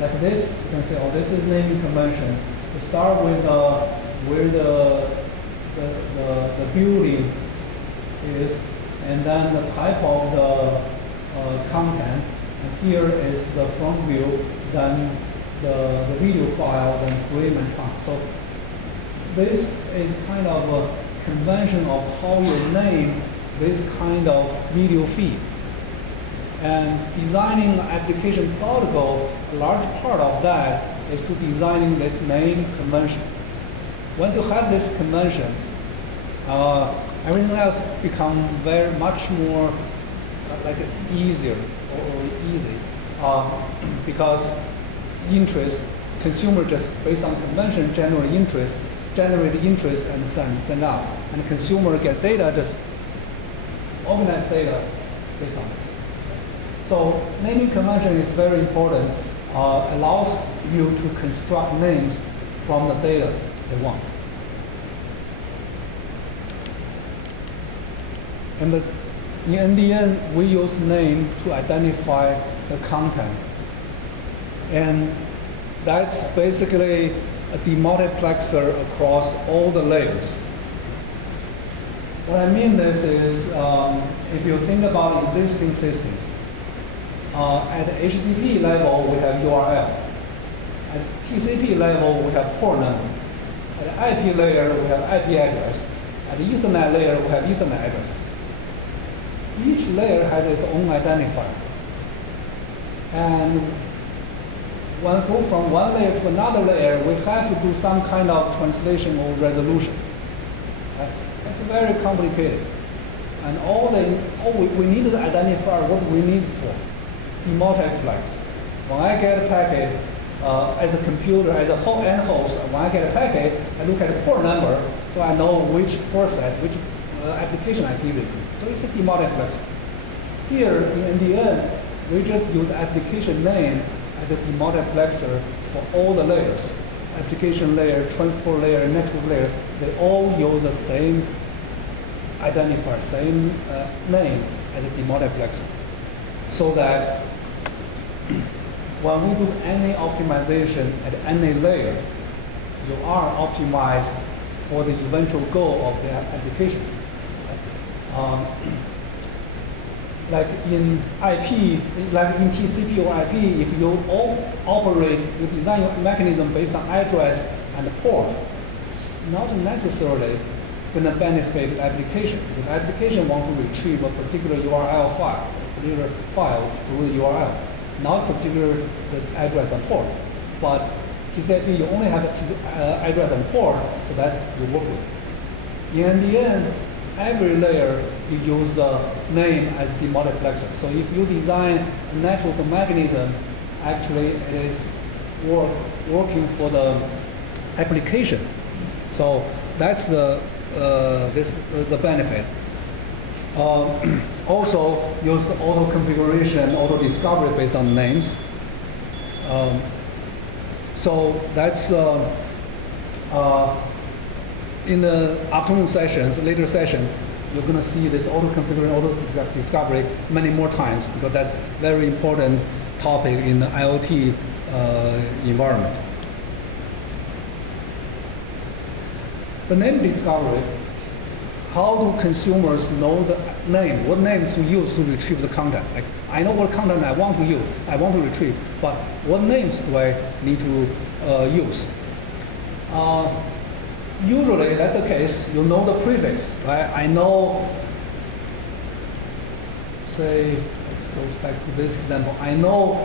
Like this, you can say, oh, this is naming convention. We start with where the building is, and then the type of the content. And here is the front view, then the video file, then frame and chunk. So this is kind of a convention of how you name this kind of video feed. And designing application protocol, a large part of that is to designing this name convention. Once you have this convention, everything else become very much more like easier or easy because consumer just based on convention generate interest and send out, and consumer get data, just organize data based on this. So naming convention is very important. Allows you to construct names from the data they want. And in NDN, we use name to identify the content. And that's basically a demultiplexer across all the layers. What I mean this is, if you think about existing system, at the HTTP level, we have URL. At TCP level, we have port number. At the IP layer, we have IP address. At the Ethernet layer, we have Ethernet addresses. Each layer has its own identifier. And when we go from one layer to another layer, we have to do some kind of translation or resolution. Right? It's very complicated. And we need to identify what we need for demultiplex. When I get a packet as a computer, as a end host, when I get a packet, I look at the port number so I know which process, which application I give it to. So it's a demultiplexer. Here in NDN, we just use application name as the demultiplexer for all the layers. Application layer, transport layer, network layer, they all use the same identifier, same name as a demultiplexer. So that when we do any optimization at any layer, you are optimized for the eventual goal of the applications. Like in IP, like in TCP or IP, if you you design your mechanism based on address and port, not necessarily going to benefit the application. If application want to retrieve a particular URL file, a particular file through the URL, not particular the address and port, but TCP you only have address and port, so that's you work with. In the end, every layer you use the name as demultiplexer. So if you design a network mechanism, actually it is working for the application. So that's the benefit. Also use auto configuration, auto discovery based on names. So that's in the afternoon sessions, later sessions, you're going to see this auto configuration, auto discovery many more times because that's very important topic in the IoT environment. The name discovery. How do consumers know the name? What names to use to retrieve the content? Like, I know what content I want to use, I want to retrieve, but what names do I need to use? Usually, that's the case. You know the prefix, right? I know. Say, let's go back to this example. I know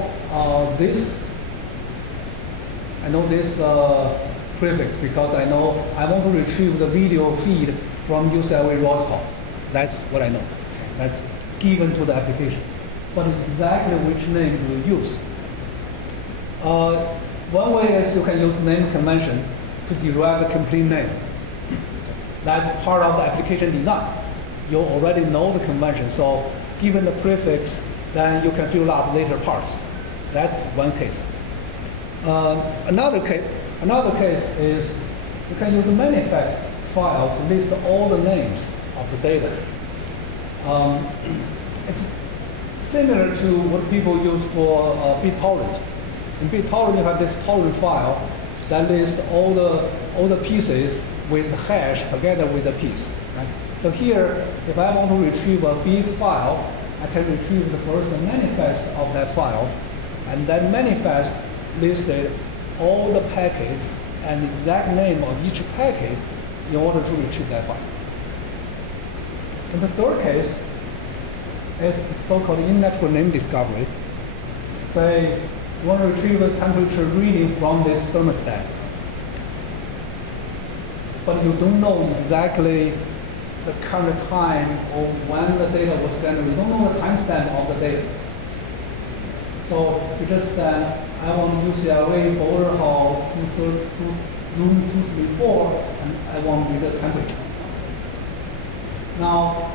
this. I know this prefix because I know I want to retrieve the video feed from UCLA Ross Hall. That's what I know. That's given to the application. But exactly which name do you use? One way is you can use name convention to derive the complete name. That's part of the application design. You already know the convention, so given the prefix, then you can fill up later parts. That's one case. Another case is you can use the manifest file to list all the names of the data. It's similar to what people use for BitTorrent. In BitTorrent, you have this torrent file that lists all the pieces with the hash together with the piece. Right? So here, if I want to retrieve a big file, I can retrieve the first manifest of that file, and that manifest listed all the packets and the exact name of each packet in order to retrieve that file. And the third case is so-called in-network name discovery. Say, you want to retrieve a temperature reading from this thermostat, but you don't know exactly the current time or when the data was generated. You don't know the timestamp of the data. So you just said, I want UCLA Boulder Hall room 234, and I want to read the temperature. Now,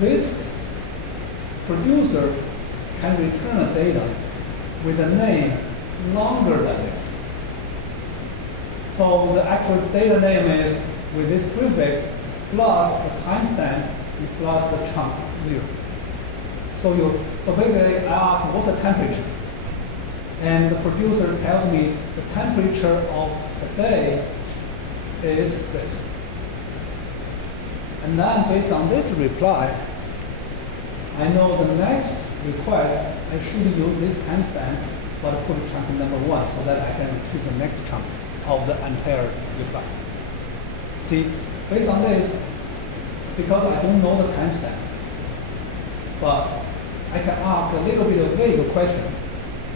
this producer can return a data with a name longer than this. So the actual data name is with this prefix plus the timestamp plus the chunk 0. So basically, I ask what's the temperature, and the producer tells me the temperature of the day is this. And then based on this reply, I know the next request I should use this timestamp, but put chunk number 1 so that I can retrieve the next chunk of the entire reply. See, based on this, because I don't know the timestamp, but I can ask a little bit of vague question.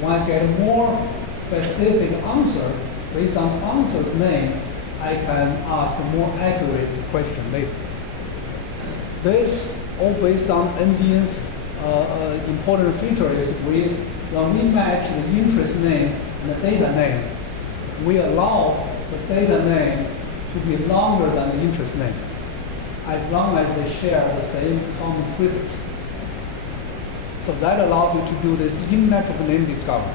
When I get more specific answer, based on answer's name, I can ask a more accurate question later. This all based on NDN's important feature is when we match the interest name and the data name, we allow the data name to be longer than the interest name, as long as they share the same common prefix. So that allows you to do this in-network name discovery.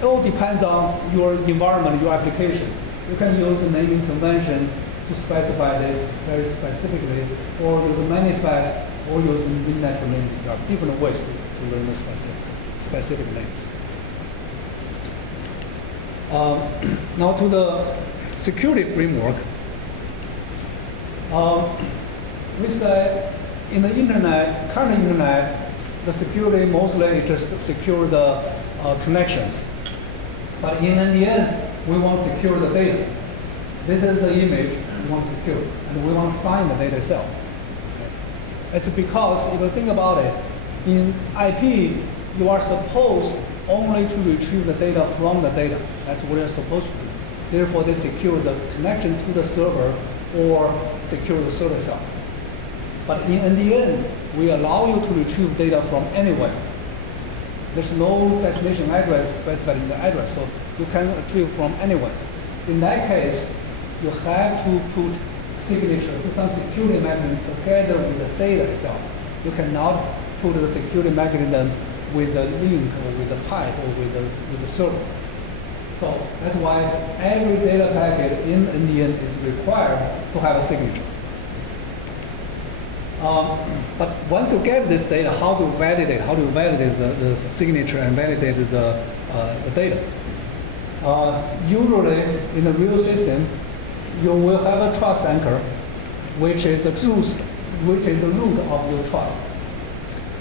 It all depends on your environment, your application. You can use a naming convention to specify this very specifically, or use a manifest, or use in-network name discovery. Different ways to learn the specific names. Now to the security framework. We say in the internet, current internet, the security mostly just secure the connections. But in NDN, we want to secure the data. This is the image we want to secure, and we want to sign the data itself. Okay. It's because if you think about it, in IP, you are supposed only to retrieve the data from the data. That's what you're supposed to do. Therefore, they secure the connection to the server or secure the server itself. But in NDN, we allow you to retrieve data from anywhere. There's no destination address specified in the address, so you can retrieve from anywhere. In that case, you have to put signature, put some security mechanism together with the data itself. You cannot put the security mechanism with the link or with the pipe or with the server. So that's why every data packet in NDN is required to have a signature. But once you get this data, how do you validate? How do you validate the signature and validate the data? Usually, in the real system, you will have a trust anchor, which is the root of your trust.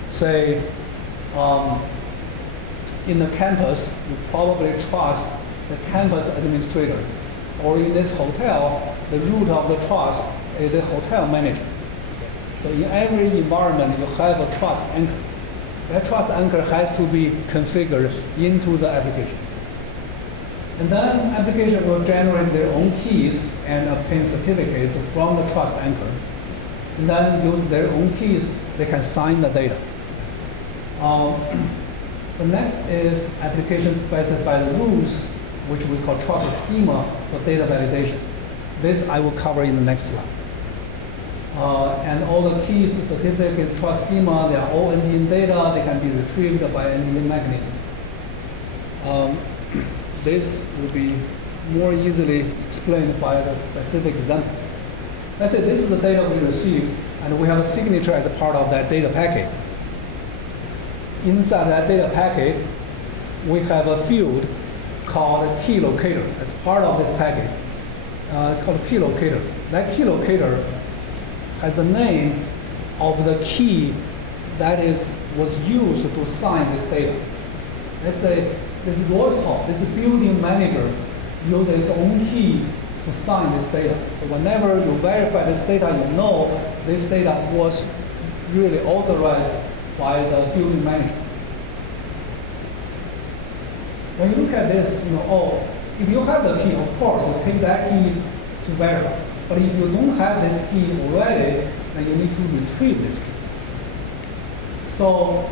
Say, in the campus, you probably trust the campus administrator, or in this hotel, the root of the trust is the hotel manager. So in every environment, you have a trust anchor. That trust anchor has to be configured into the application. And then application will generate their own keys and obtain certificates from the trust anchor. And then use their own keys, they can sign the data. The next is application specify the rules, which we call trust schema for data validation. This I will cover in the next slide. And all the keys, certificates, trust schema, they are all NDN data. They can be retrieved by NDN mechanism. This will be more easily explained by the specific example. Let's say this is the data we received, and we have a signature as a part of that data packet. Inside that data packet, we have a field called a key locator. It's part of this packet called key locator. That key locator has the name of the key that was used to sign this data. Let's say this Royce Hall, this building manager uses his own key to sign this data. So whenever you verify this data, you know this data was really authorized by the building manager. When you look at this, if you have the key, of course, you take that key to verify. But if you don't have this key already, then you need to retrieve this key. So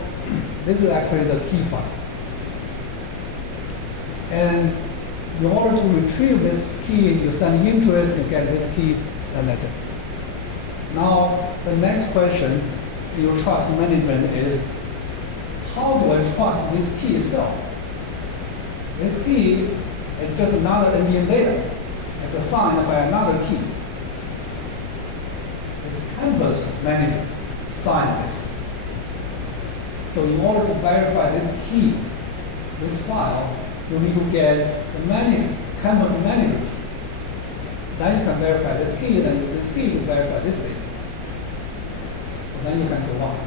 this is actually the key file. And in order to retrieve this key, you send interest, you get this key, and that's it. Now, the next question in your trust management is, how do I trust this key itself? This key is just another NDN data. It's assigned by another key. This campus manager signed this. So in order to verify this key, this file, you need to get the campus manager key. Then you can verify this key, then use this key to verify this data. So then you can go on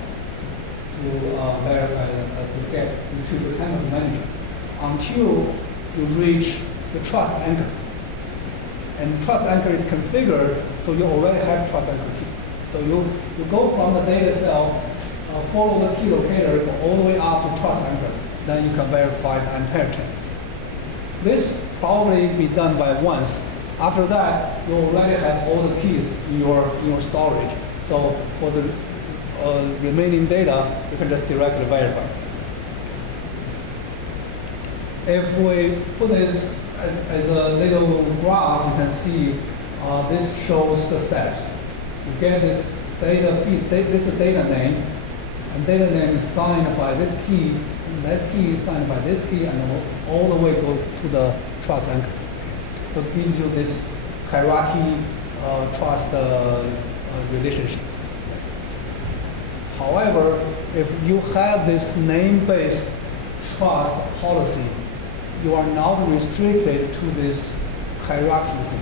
to verify, to retrieve the campus manager until you reach the trust anchor. And trust anchor is configured, so you already have trust anchor key. So you go from the data itself, follow the key locator, go all the way up to trust anchor. Then you can verify the entire chain. This probably be done by once, After that, you already have all the keys in your storage. So for the remaining data, you can just directly verify. If we put this as a little graph, you can see this shows the steps. You get this data feed, this is data name, and data name is signed by this key, and that key is signed by this key, and all the way go to the trust anchor. So it gives you this hierarchy trust relationship. However, if you have this name-based trust policy, you are not restricted to this hierarchy thing.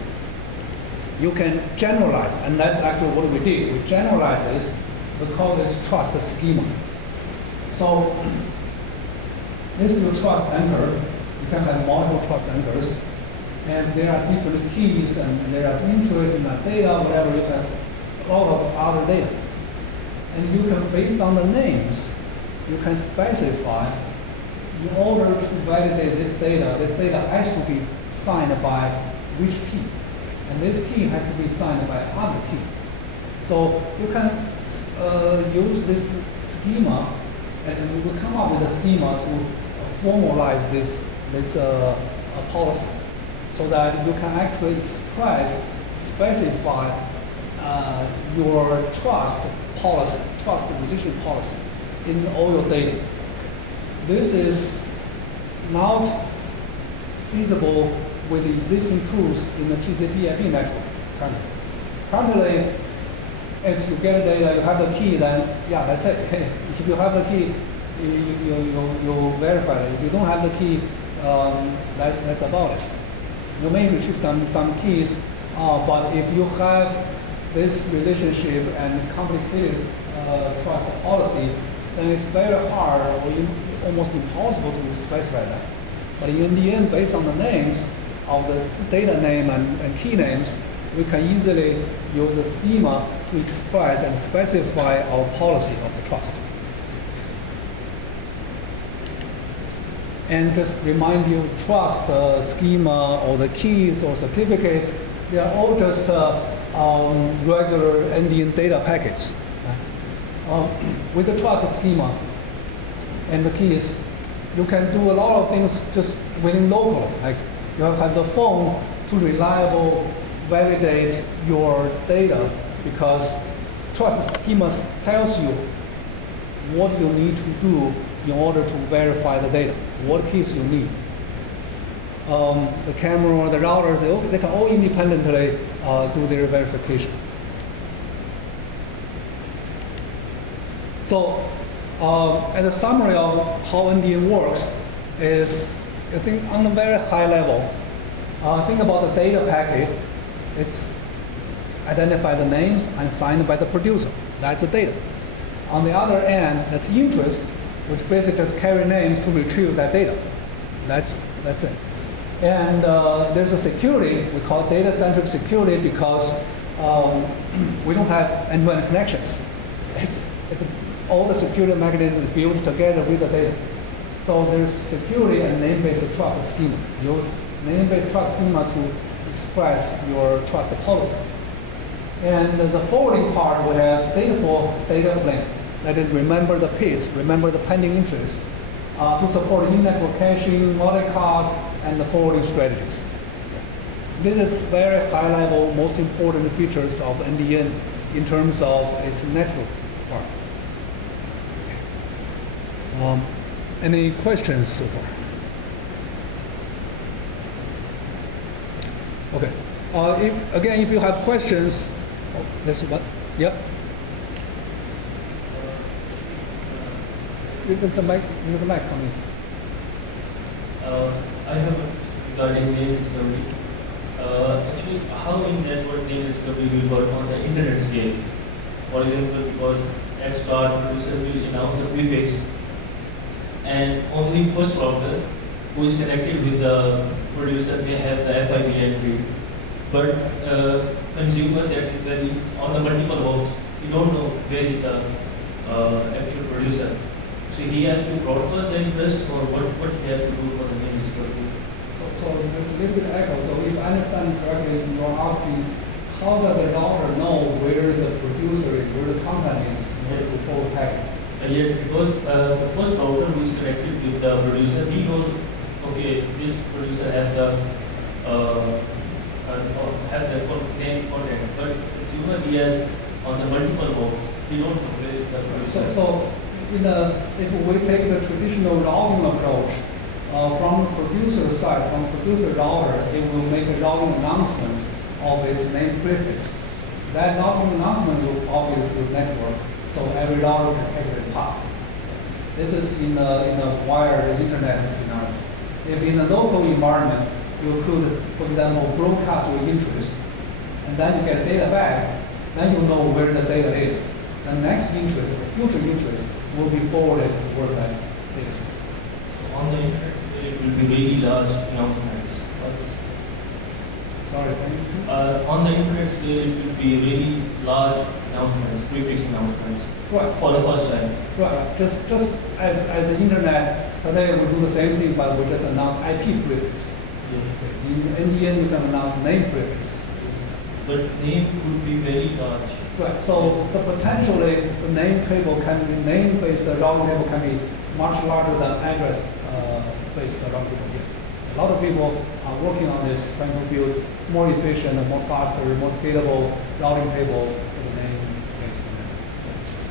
You can generalize, and that's actually what we did. We generalized this. We call this trust schema. So this is your trust anchor. You can have multiple trust anchors, and there are different keys, and there are entries in that data, whatever. You have a lot of other data, and you can, based on the names, you can specify in order to validate this data has to be signed by which key, and this key has to be signed by other keys. So you can use this schema, and we will come up with a schema to formalize this policy, so that you can actually specify your trust policy, trust relationship policy in all your data. This is not feasible with the existing tools in the TCP/IP network currently. Currently, as you get data, you have the key, then yeah, that's it. If you have the key, you verify it. If you don't have the key, that's about it. You may retrieve some keys, but if you have this relationship and complicated trust policy, then it's very hard or almost impossible to specify that. But in the end, based on the names of the data name and key names, we can easily use the schema to express and specify our policy of the trust. And just remind you, trust schema or the keys or certificates, they are all just regular NDN data packets. With the trust schema and the keys, you can do a lot of things just within locally. Like you have the phone to reliably validate your data, because trust schema tells you what you need to do in order to verify the data, what keys you need. The camera, the routers, they can all independently do their verification. So, as a summary of how NDN works is, I think on a very high level, think about the data packet. It's identify the names and signed by the producer. That's the data. On the other end, that's interest, which basically just carry names to retrieve that data. That's it. And there's a security, we call it data-centric security, because we don't have end-to-end connections. It's all the security mechanisms built together with the data. So there's security and name-based trust schema. Use name-based trust schema to express your trust policy. And the forwarding part, we have stateful data plane. That is, remember the piece, remember the pending interest, to support in-network caching, multicast, and the forwarding strategies. This is very high level, most important features of NDN in terms of its network part. Okay. Any questions so far? Okay. If you have questions, there's what? Yep. There's a mic coming. I have regarding name discovery. Actually, how in network name discovery will work on the internet scale? For example, because X star producer will announce the prefix, and only first router who is connected with the producer may have the FIP entry. But consumer that when on the multiple hops, you don't know where is the actual producer. So he has to broadcast them first, or what he has to do for the name discovery? So there's a little bit of echo. So if I understand correctly, you're asking how does the router know where the producer is, where the company is in order to forward packets? Yes, because the first router who is connected with the producer, he knows, okay, this producer have the name content, but consumer he has on the multiple hosts, he don't know where is the producer. So if we take the traditional routing approach, from the producer side, from producer router, it will make a routing announcement of its name prefix. That routing announcement will obviously to the network, so every router can take the path. This is in a wired internet scenario. If in a local environment, you could, for example, broadcast your interest, and then you get data back, then you know where the data is. The next interest, or future interest, will be forwarded towards that data source. So on the internet scale, it will be really large announcements. Sorry, can you? On the internet scale, it will be really large announcements, prefix announcements, Right. for the first time. Right. Just as the internet today, we do the same thing, but we just announce IP prefix. In NDN, you can announce name prefix. But name could be very large. Right. So potentially, the name name-based routing table can be much larger than address-based routing table. Yes. A lot of people are working on this, trying to build more efficient, more faster, more scalable routing table for the name-based network.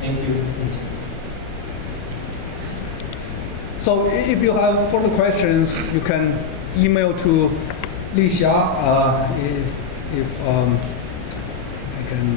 Thank you. So if you have further questions, you can email to Li Xia. If I can.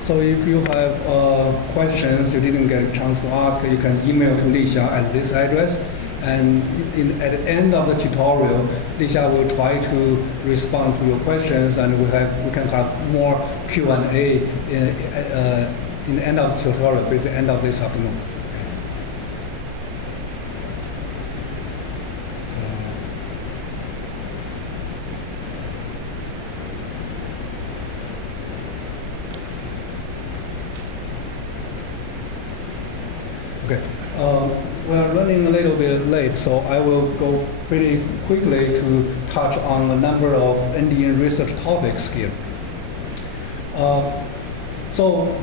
So if you have questions you didn't get a chance to ask, you can email to Li Xia at this address. And at the end of the tutorial, Li Xia will try to respond to your questions, and we can have more Q&A in the end of the tutorial, basically end of this afternoon. Okay, we're running a little bit late, so I will go pretty quickly to touch on a number of NDN research topics here. So,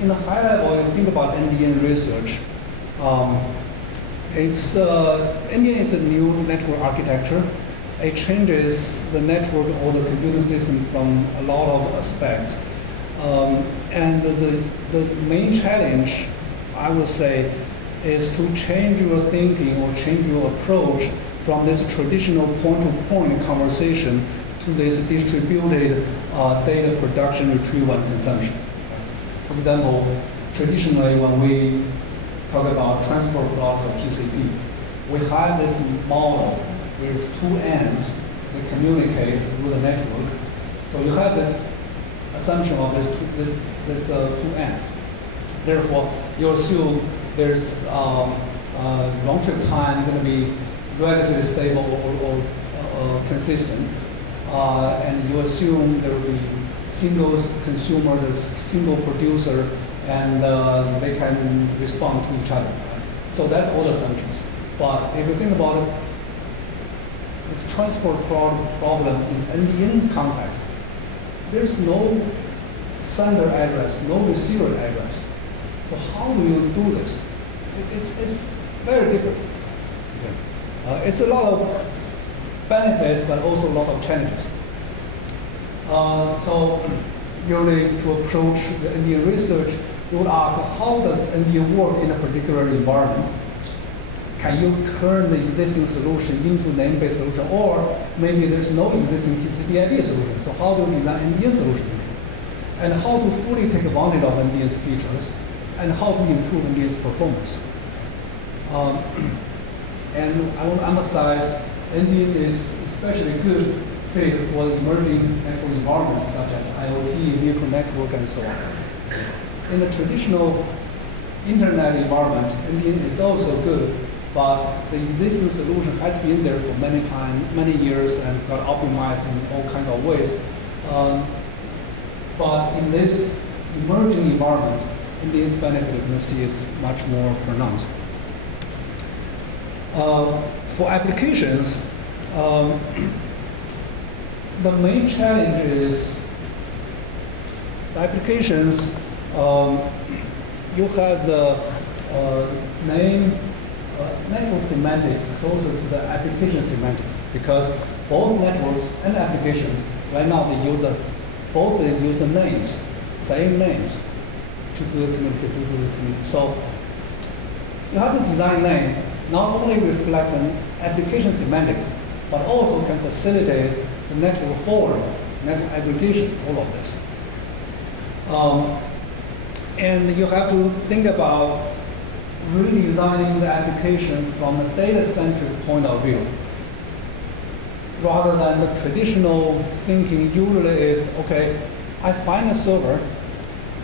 in a high level, if you think about NDN research, NDN is a new network architecture. It changes the network or the computer system from a lot of aspects. And the main challenge, I would say, is to change your thinking or change your approach from this traditional point-to-point conversation to this distributed data production, retrieval, and consumption. For example, traditionally when we talk about transport protocol TCP, we have this model with two ends that communicate through the network. So you have this assumption of these two ends. Therefore, you assume there's round trip time going to be relatively stable or consistent, and you assume there will be single consumer, there's single producer, and they can respond to each other. Right? So that's all the assumptions. But if you think about it, this transport problem in NDN context, there's no sender address, no receiver address. So how do you do this? It's very different. Okay. It's a lot of benefits, but also a lot of challenges. So usually to approach the NDN research, you would ask, how does NDN work in a particular environment? Can you turn the existing solution into name-based solution? Or maybe there's no existing TCP/IP solution. So how do you design NDN solution? and how to fully take advantage of NDN's features, and how to improve NDN's performance. And I want to emphasize NDN is especially good fit for emerging network environments such as IoT, vehicle network, and so on. In the traditional internet environment, NDN is also good, but the existing solution has been there for many years, and got optimized in all kinds of ways. But in this emerging environment, NDN's benefit you can see is much more pronounced. For applications, the main challenge is the applications. You have the network semantics closer to the application semantics, because both networks and applications right now they use the names, same names, to do the communication. So you have to design name not only reflect an application semantics, but also can facilitate the network forwarding, network aggregation, all of this. And you have to think about redesigning the application from a data-centric point of view, rather than the traditional thinking usually is, okay, I find a server,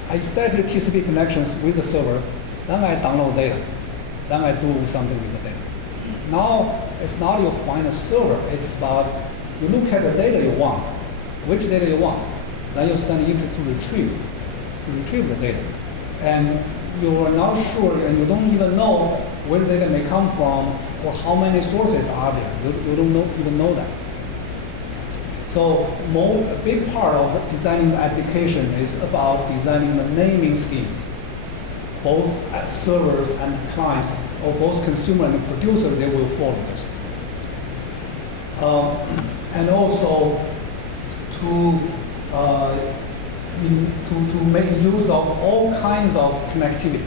I establish TCP connections with the server, then I download data, then I do something with the data. Now, it's not you find a server, it's about you look at the data you want, which data you want, then you send it to retrieve the data. And you are not sure, and you don't even know where the data may come from or how many sources are there. You don't even know that. So a big part of designing the application is about designing the naming schemes. Both servers and clients, or both consumer and producer, they will follow this. And also to make use of all kinds of connectivity.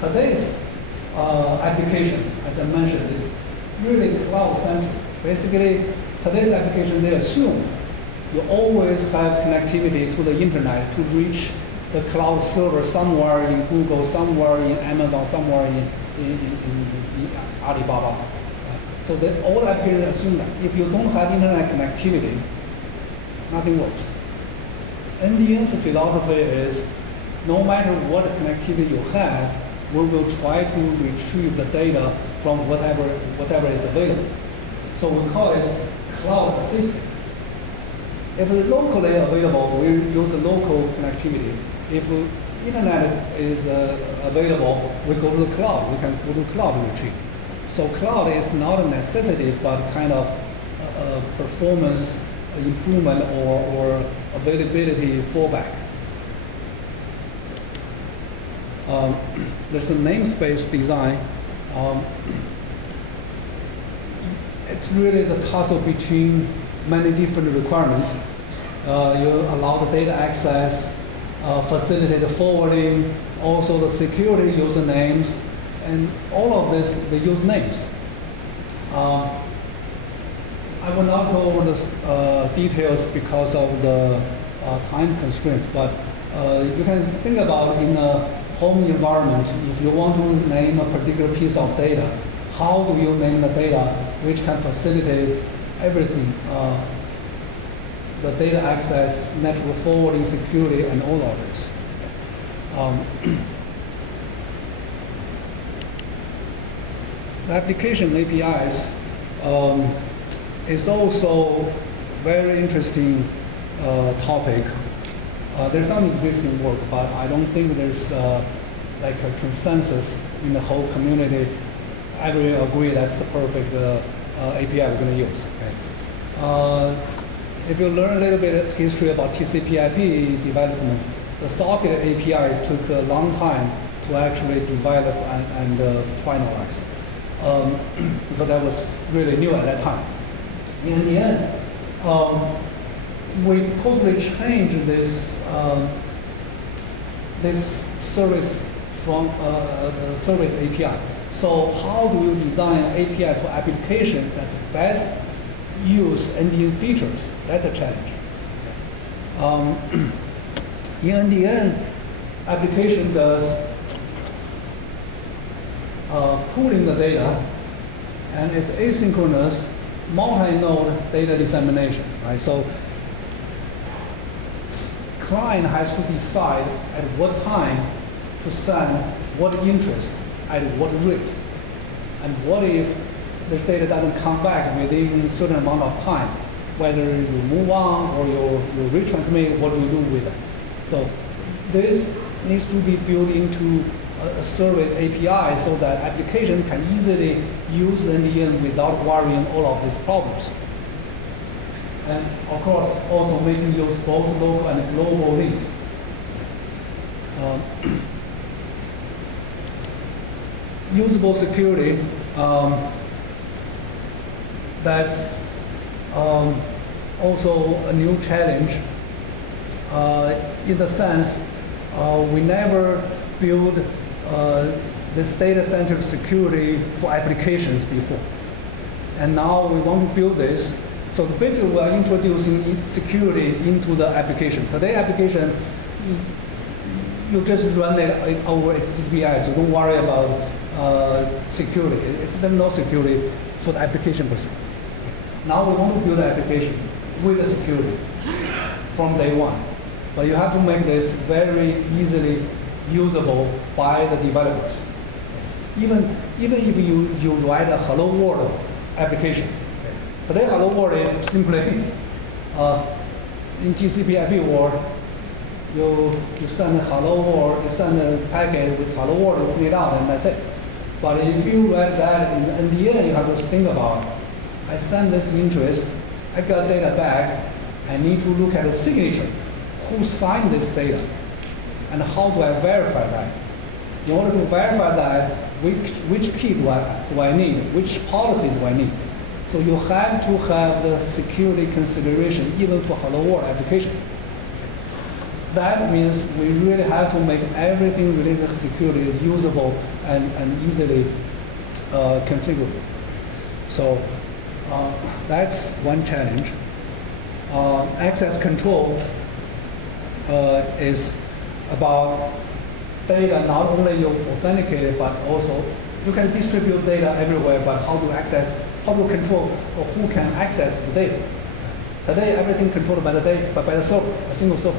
Today's applications, as I mentioned, is really cloud-centric. Basically, today's application, they assume you always have connectivity to the internet to reach the cloud server somewhere in Google, somewhere in Amazon, somewhere in Alibaba. So all the applications assume that if you don't have internet connectivity, nothing works. NDN's philosophy is, no matter what connectivity you have, we will try to retrieve the data from whatever is available. So we call it cloud assistant. If it's locally available, we use the local connectivity. If internet is available, we go to the cloud. We can go to cloud retrieve. So cloud is not a necessity, but kind of performance improvement or availability fallback. There's a namespace design. It's really the tussle between many different requirements. You allow the data access, facilitate the forwarding, also the security usernames, and all of this, they use names. I will not go over the details because of the time constraints, but you can think about in a home environment, if you want to name a particular piece of data, how do you name the data which can facilitate everything, the data access, network forwarding, security, and all of this. The application APIs is also very interesting topic. There's some existing work, but I don't think there's like a consensus in the whole community. I will agree that's the perfect API we're going to use. Okay. If you learn a little bit of history about TCP/IP development, the socket API took a long time to actually develop and finalize, because that was really new at that time. In the end, we totally changed this this service from the service API. So how do you design an API for applications that's best use NDN features? That's a challenge. In NDN, application does pooling the data, and it's asynchronous multi-node data dissemination, right? So client has to decide at what time to send what interest at what rate. And what if the data doesn't come back within a certain amount of time? Whether you move on or you retransmit, what do you do with it? So this needs to be built into a service API so that applications can easily use NDN without worrying all of these problems. And of course, also making use both local and global links. Usable security, that's also a new challenge in the sense we never build this data-centric security for applications before. And now we want to build this. So basically we are introducing security into the application. Today application, you just run it over HTTPS. You don't worry about security. It's no security for the application per se. Now we want to build an application with the security from day one. But you have to make this very easily usable by the developers. Even if you write a Hello World application. Today Hello World is simply in TCP IP world, you send a Hello World, you send a packet with Hello World, you print it out, and that's it. But if you write that in NDN, you have to think about, I send this interest, I got data back, I need to look at the signature. Who signed this data? And how do I verify that? In order to verify that, which key do I need? Which policy do I need? So you have to have the security consideration even for Hello World application. That means we really have to make everything related to security usable and easily configurable. So that's one challenge. Access control is about data not only you authenticate it, but also you can distribute data everywhere, but how to control who can access the data. Today, everything controlled by the server, a single server.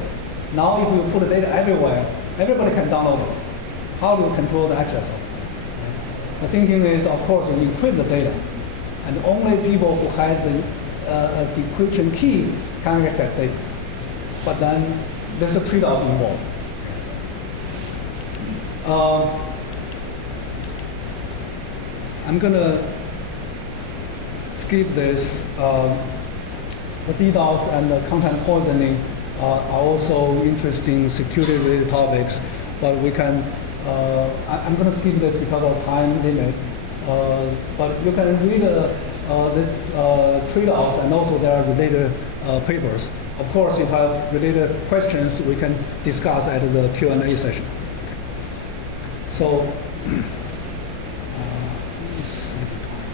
Now, if you put the data everywhere, everybody can download it. How do you control the access of it? The thinking is, of course, you encrypt the data, and only people who has the decryption key can access data. But then there's a trade-off involved. I'm gonna skip this. The DDoS and the content poisoning are also interesting security-related topics, but we can. I'm gonna skip this because of time limit. But you can read this trade-offs, and also there are related papers. Of course, if you have related questions, we can discuss at the Q&A session. So, let me see the time.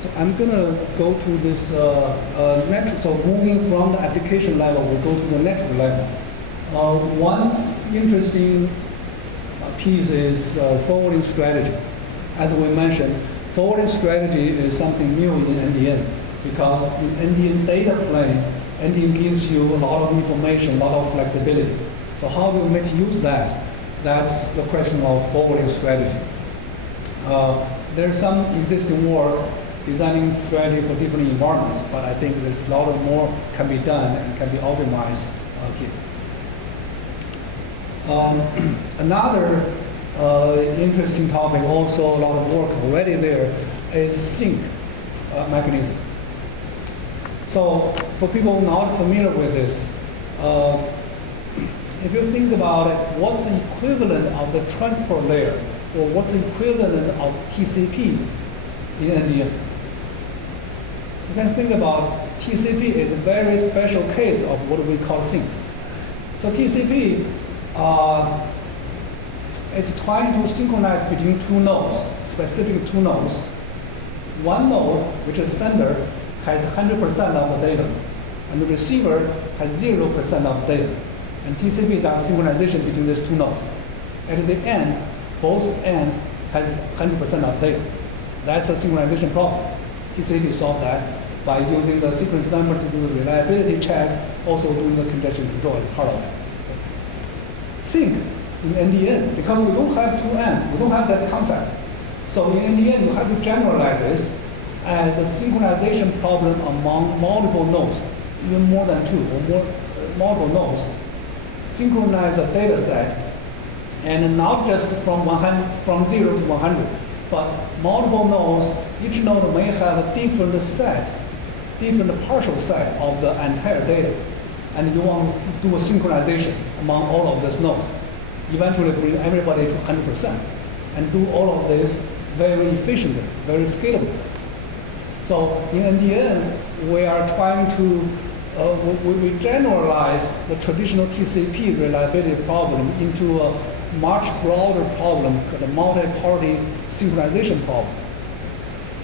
So I'm gonna go to this network. So moving from the application level, we go to the network level. One interesting piece is forwarding strategy. As we mentioned, forwarding strategy is something new in NDN because in NDN data plane, NDN gives you a lot of information, a lot of flexibility. So how do you make use of that? That's the question of forwarding strategy. There's some existing work designing strategy for different environments, but I think there's a lot of more can be done and can be optimized here. Another interesting topic, also a lot of work already there, is sync mechanism. So for people not familiar with this, if you think about it, what's the equivalent of the transport layer, or what's the equivalent of TCP in NDN? You can think about TCP is a very special case of what we call sync. So TCP, is trying to synchronize between two nodes, specific two nodes. One node, which is sender, has 100% of the data, and the receiver has 0% of the data. And TCP does synchronization between these two nodes. At the end, both ends has 100% of data. That's a synchronization problem. TCP solved that by using the sequence number to do the reliability check, also doing the congestion control as part of it. Okay. Sync in NDN, because we don't have two ends, we don't have that concept. So in NDN, you have to generalize this as a synchronization problem among multiple nodes, even more than two or more multiple nodes. Synchronize a data set, and not just from 0 to 100, but multiple nodes. Each node may have a different set, different partial set of the entire data, and you want to do a synchronization among all of these nodes. Eventually bring everybody to 100%, and do all of this very efficiently, very scalably. So in NDN, we are trying to we generalize the traditional TCP reliability problem into a much broader problem called a multi-party synchronization problem.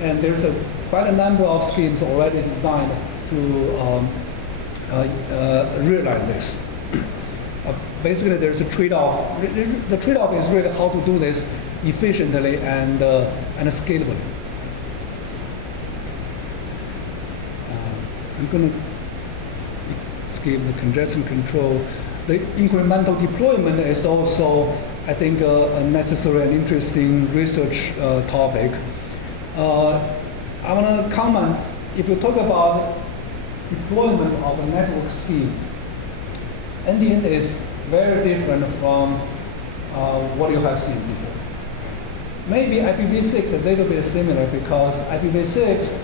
And there's quite a number of schemes already designed to realize this. Basically, there's a trade-off. The trade-off is really how to do this efficiently and scalably. I'm going to skip the congestion control. The incremental deployment is also, I think, a necessary and interesting research topic. I want to comment, if you talk about deployment of a network scheme, NDN is very different from what you have seen before. Maybe IPv6 is a little bit similar, because IPv6,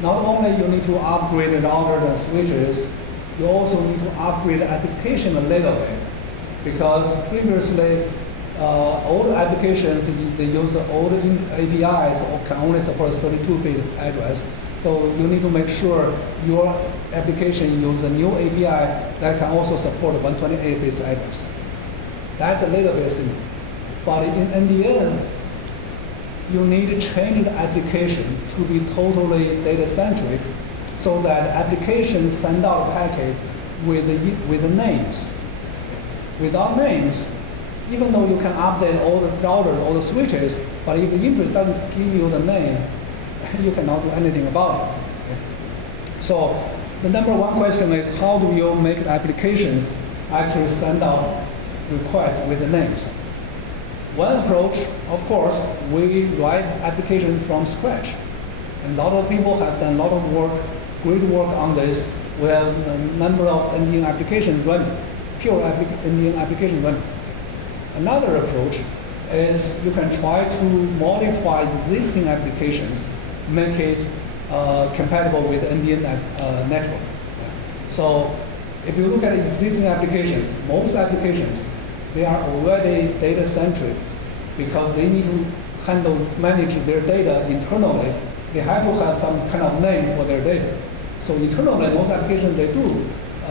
not only you need to upgrade the routers and switches, you also need to upgrade the application a little bit, because previously old applications, they use old APIs or can only support 32-bit address. So you need to make sure your application uses a new API that can also support 128-bit address. That's a little bit similar. But in NDN, you need to change the application to be totally data-centric, so that applications send out a packet with the names. Without names, even though you can update all the routers, all the switches, but if the interface doesn't give you the name, you cannot do anything about it. Okay? So the number one question is, how do you make the applications actually send out requests with the names? One approach, of course, we write applications from scratch. And a lot of people have done a lot of work, great work on this. We have a number of NDN applications running, pure NDN application running. Another approach is you can try to modify existing applications, make it compatible with NDN network. So if you look at existing applications, most applications, they are already data-centric, because they need to manage their data internally. They have to have some kind of name for their data. So internally, most applications, they do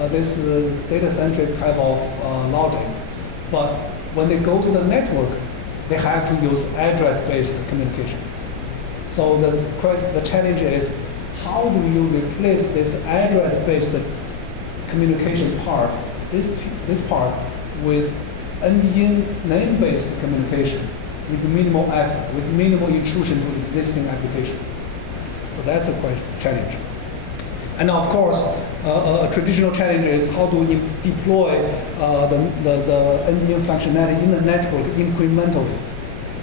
this data-centric type of logic. But when they go to the network, they have to use address-based communication. So the challenge is, how do you replace this address-based communication part, this part, with NDN name-based communication with minimal effort, with minimal intrusion to the existing application? So that's a quite challenge. And of course, a traditional challenge is how do we deploy the NDN functionality in the network incrementally,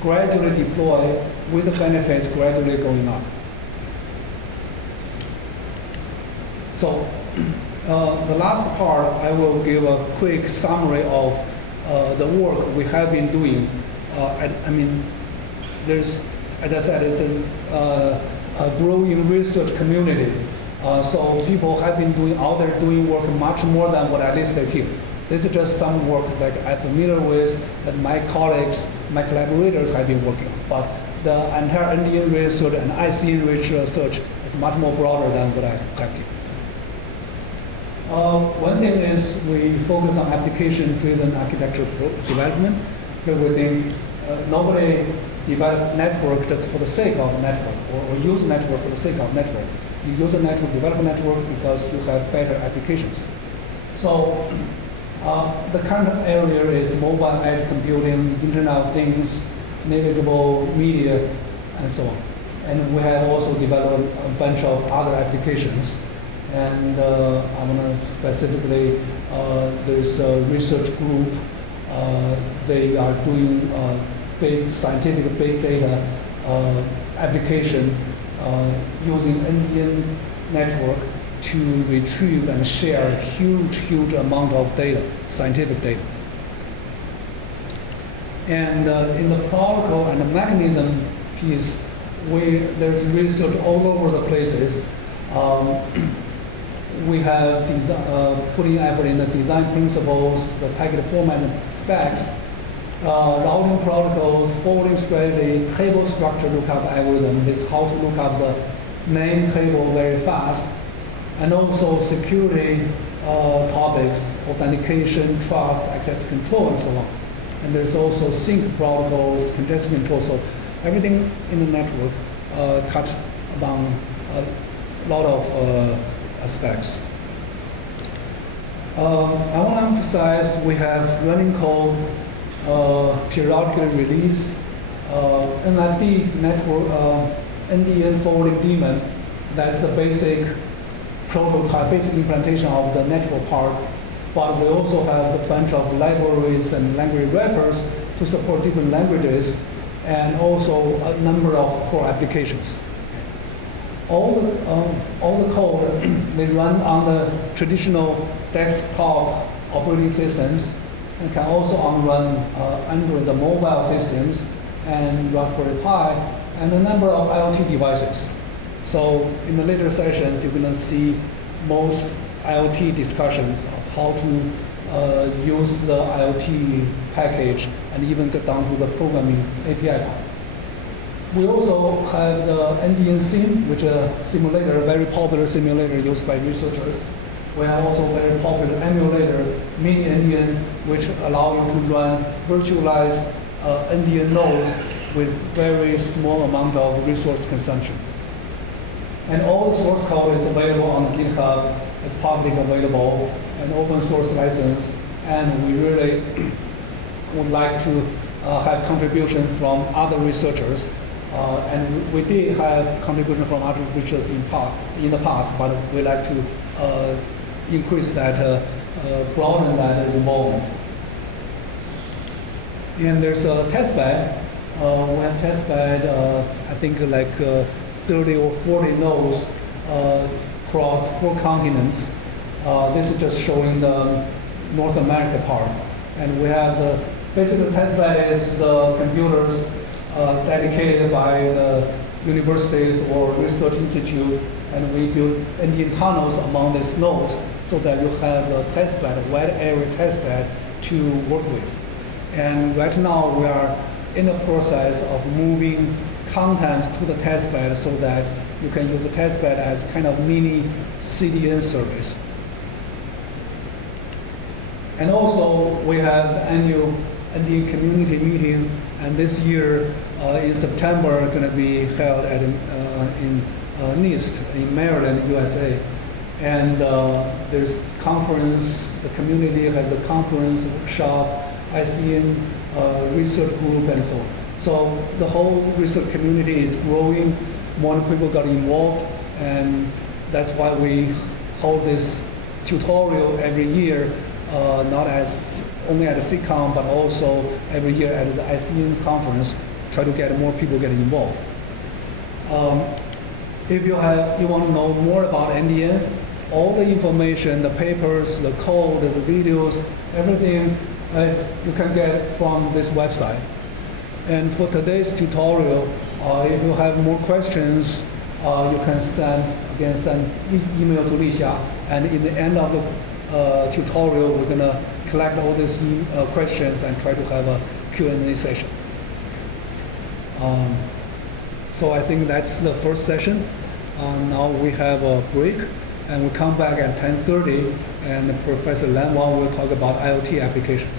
gradually deploy with the benefits gradually going up. So the last part, I will give a quick summary of the work we have been doing. I mean, there's, as I said, it's a growing research community. So people have been out there doing work much more than what I listed here. This is just some work that I'm familiar with, that my colleagues, my collaborators have been working on. But the entire NDN research and IC research is much more broader than what I have here. One thing is we focus on application-driven architecture development. Here we think nobody develop network just for the sake of network or use network for the sake of network. You use a network, develop a network because you have better applications. So the current area is mobile edge computing, Internet of Things, navigable media, and so on. And we have also developed a bunch of other applications. And I want to specifically, there's a research group. They are doing big scientific big data application using NDN network to retrieve and share huge amount of data, scientific data. And in the protocol and the mechanism piece, there's research all over the places. We have putting effort in the design principles, the packet format and specs, routing protocols, forwarding strategy, table structure lookup algorithm. This is how to look up the name table very fast, and also security topics, authentication, trust, access control, and so on. And there's also sync protocols, congestion control. So everything in the network touch upon a lot of aspects. I want to emphasize we have running code periodically released, NFD network, NDN forwarding daemon. That's a basic prototype, basic implementation of the network part. But we also have a bunch of libraries and language wrappers to support different languages, and also a number of core applications. All the code, they run on the traditional desktop operating systems, and can also run under the mobile systems and Raspberry Pi, and a number of IoT devices. So in the later sessions, you're going to see most IoT discussions of how to use the IoT package and even get down to the programming API part. We also have the NDN Sim, which is a simulator, a very popular simulator used by researchers. We have also a very popular emulator, Mini NDN, which allow you to run virtualized NDN nodes with very small amount of resource consumption. And all the source code is available on GitHub. It's public available, an open source license, and we really would like to have contribution from other researchers. And we did have contribution from other researchers in the past, but we like to increase that, broaden that involvement. And there's a testbed. We have testbed, I think like 30 or 40 nodes across 4 continents. This is just showing the North America part. And we have basically the testbed is the computers dedicated by the universities or research institute, and we build NDN tunnels among these nodes so that you have a testbed, a wide area testbed to work with. And right now we are in the process of moving contents to the testbed so that you can use the testbed as kind of mini CDN service. And also we have the annual NDN community meeting, and this year in September going to be held at in NIST in Maryland, USA. And there's conference, the community has a conference, workshop, ICN research group, and so on. So the whole research community is growing, more people got involved, and that's why we hold this tutorial every year, not as only at the SIGCOMM, but also every year at the ICN conference, try to get more people get involved. If you want to know more about NDN, all the information, the papers, the code, the videos, everything you can get from this website. And for today's tutorial, if you have more questions, you can send email to Lixia, and in the end of the tutorial, we're going to collect all these questions and try to have a Q&A session. So I think that's the first session. Now we have a break, and we'll come back at 10:30, and Professor Lan Wang will talk about IoT applications.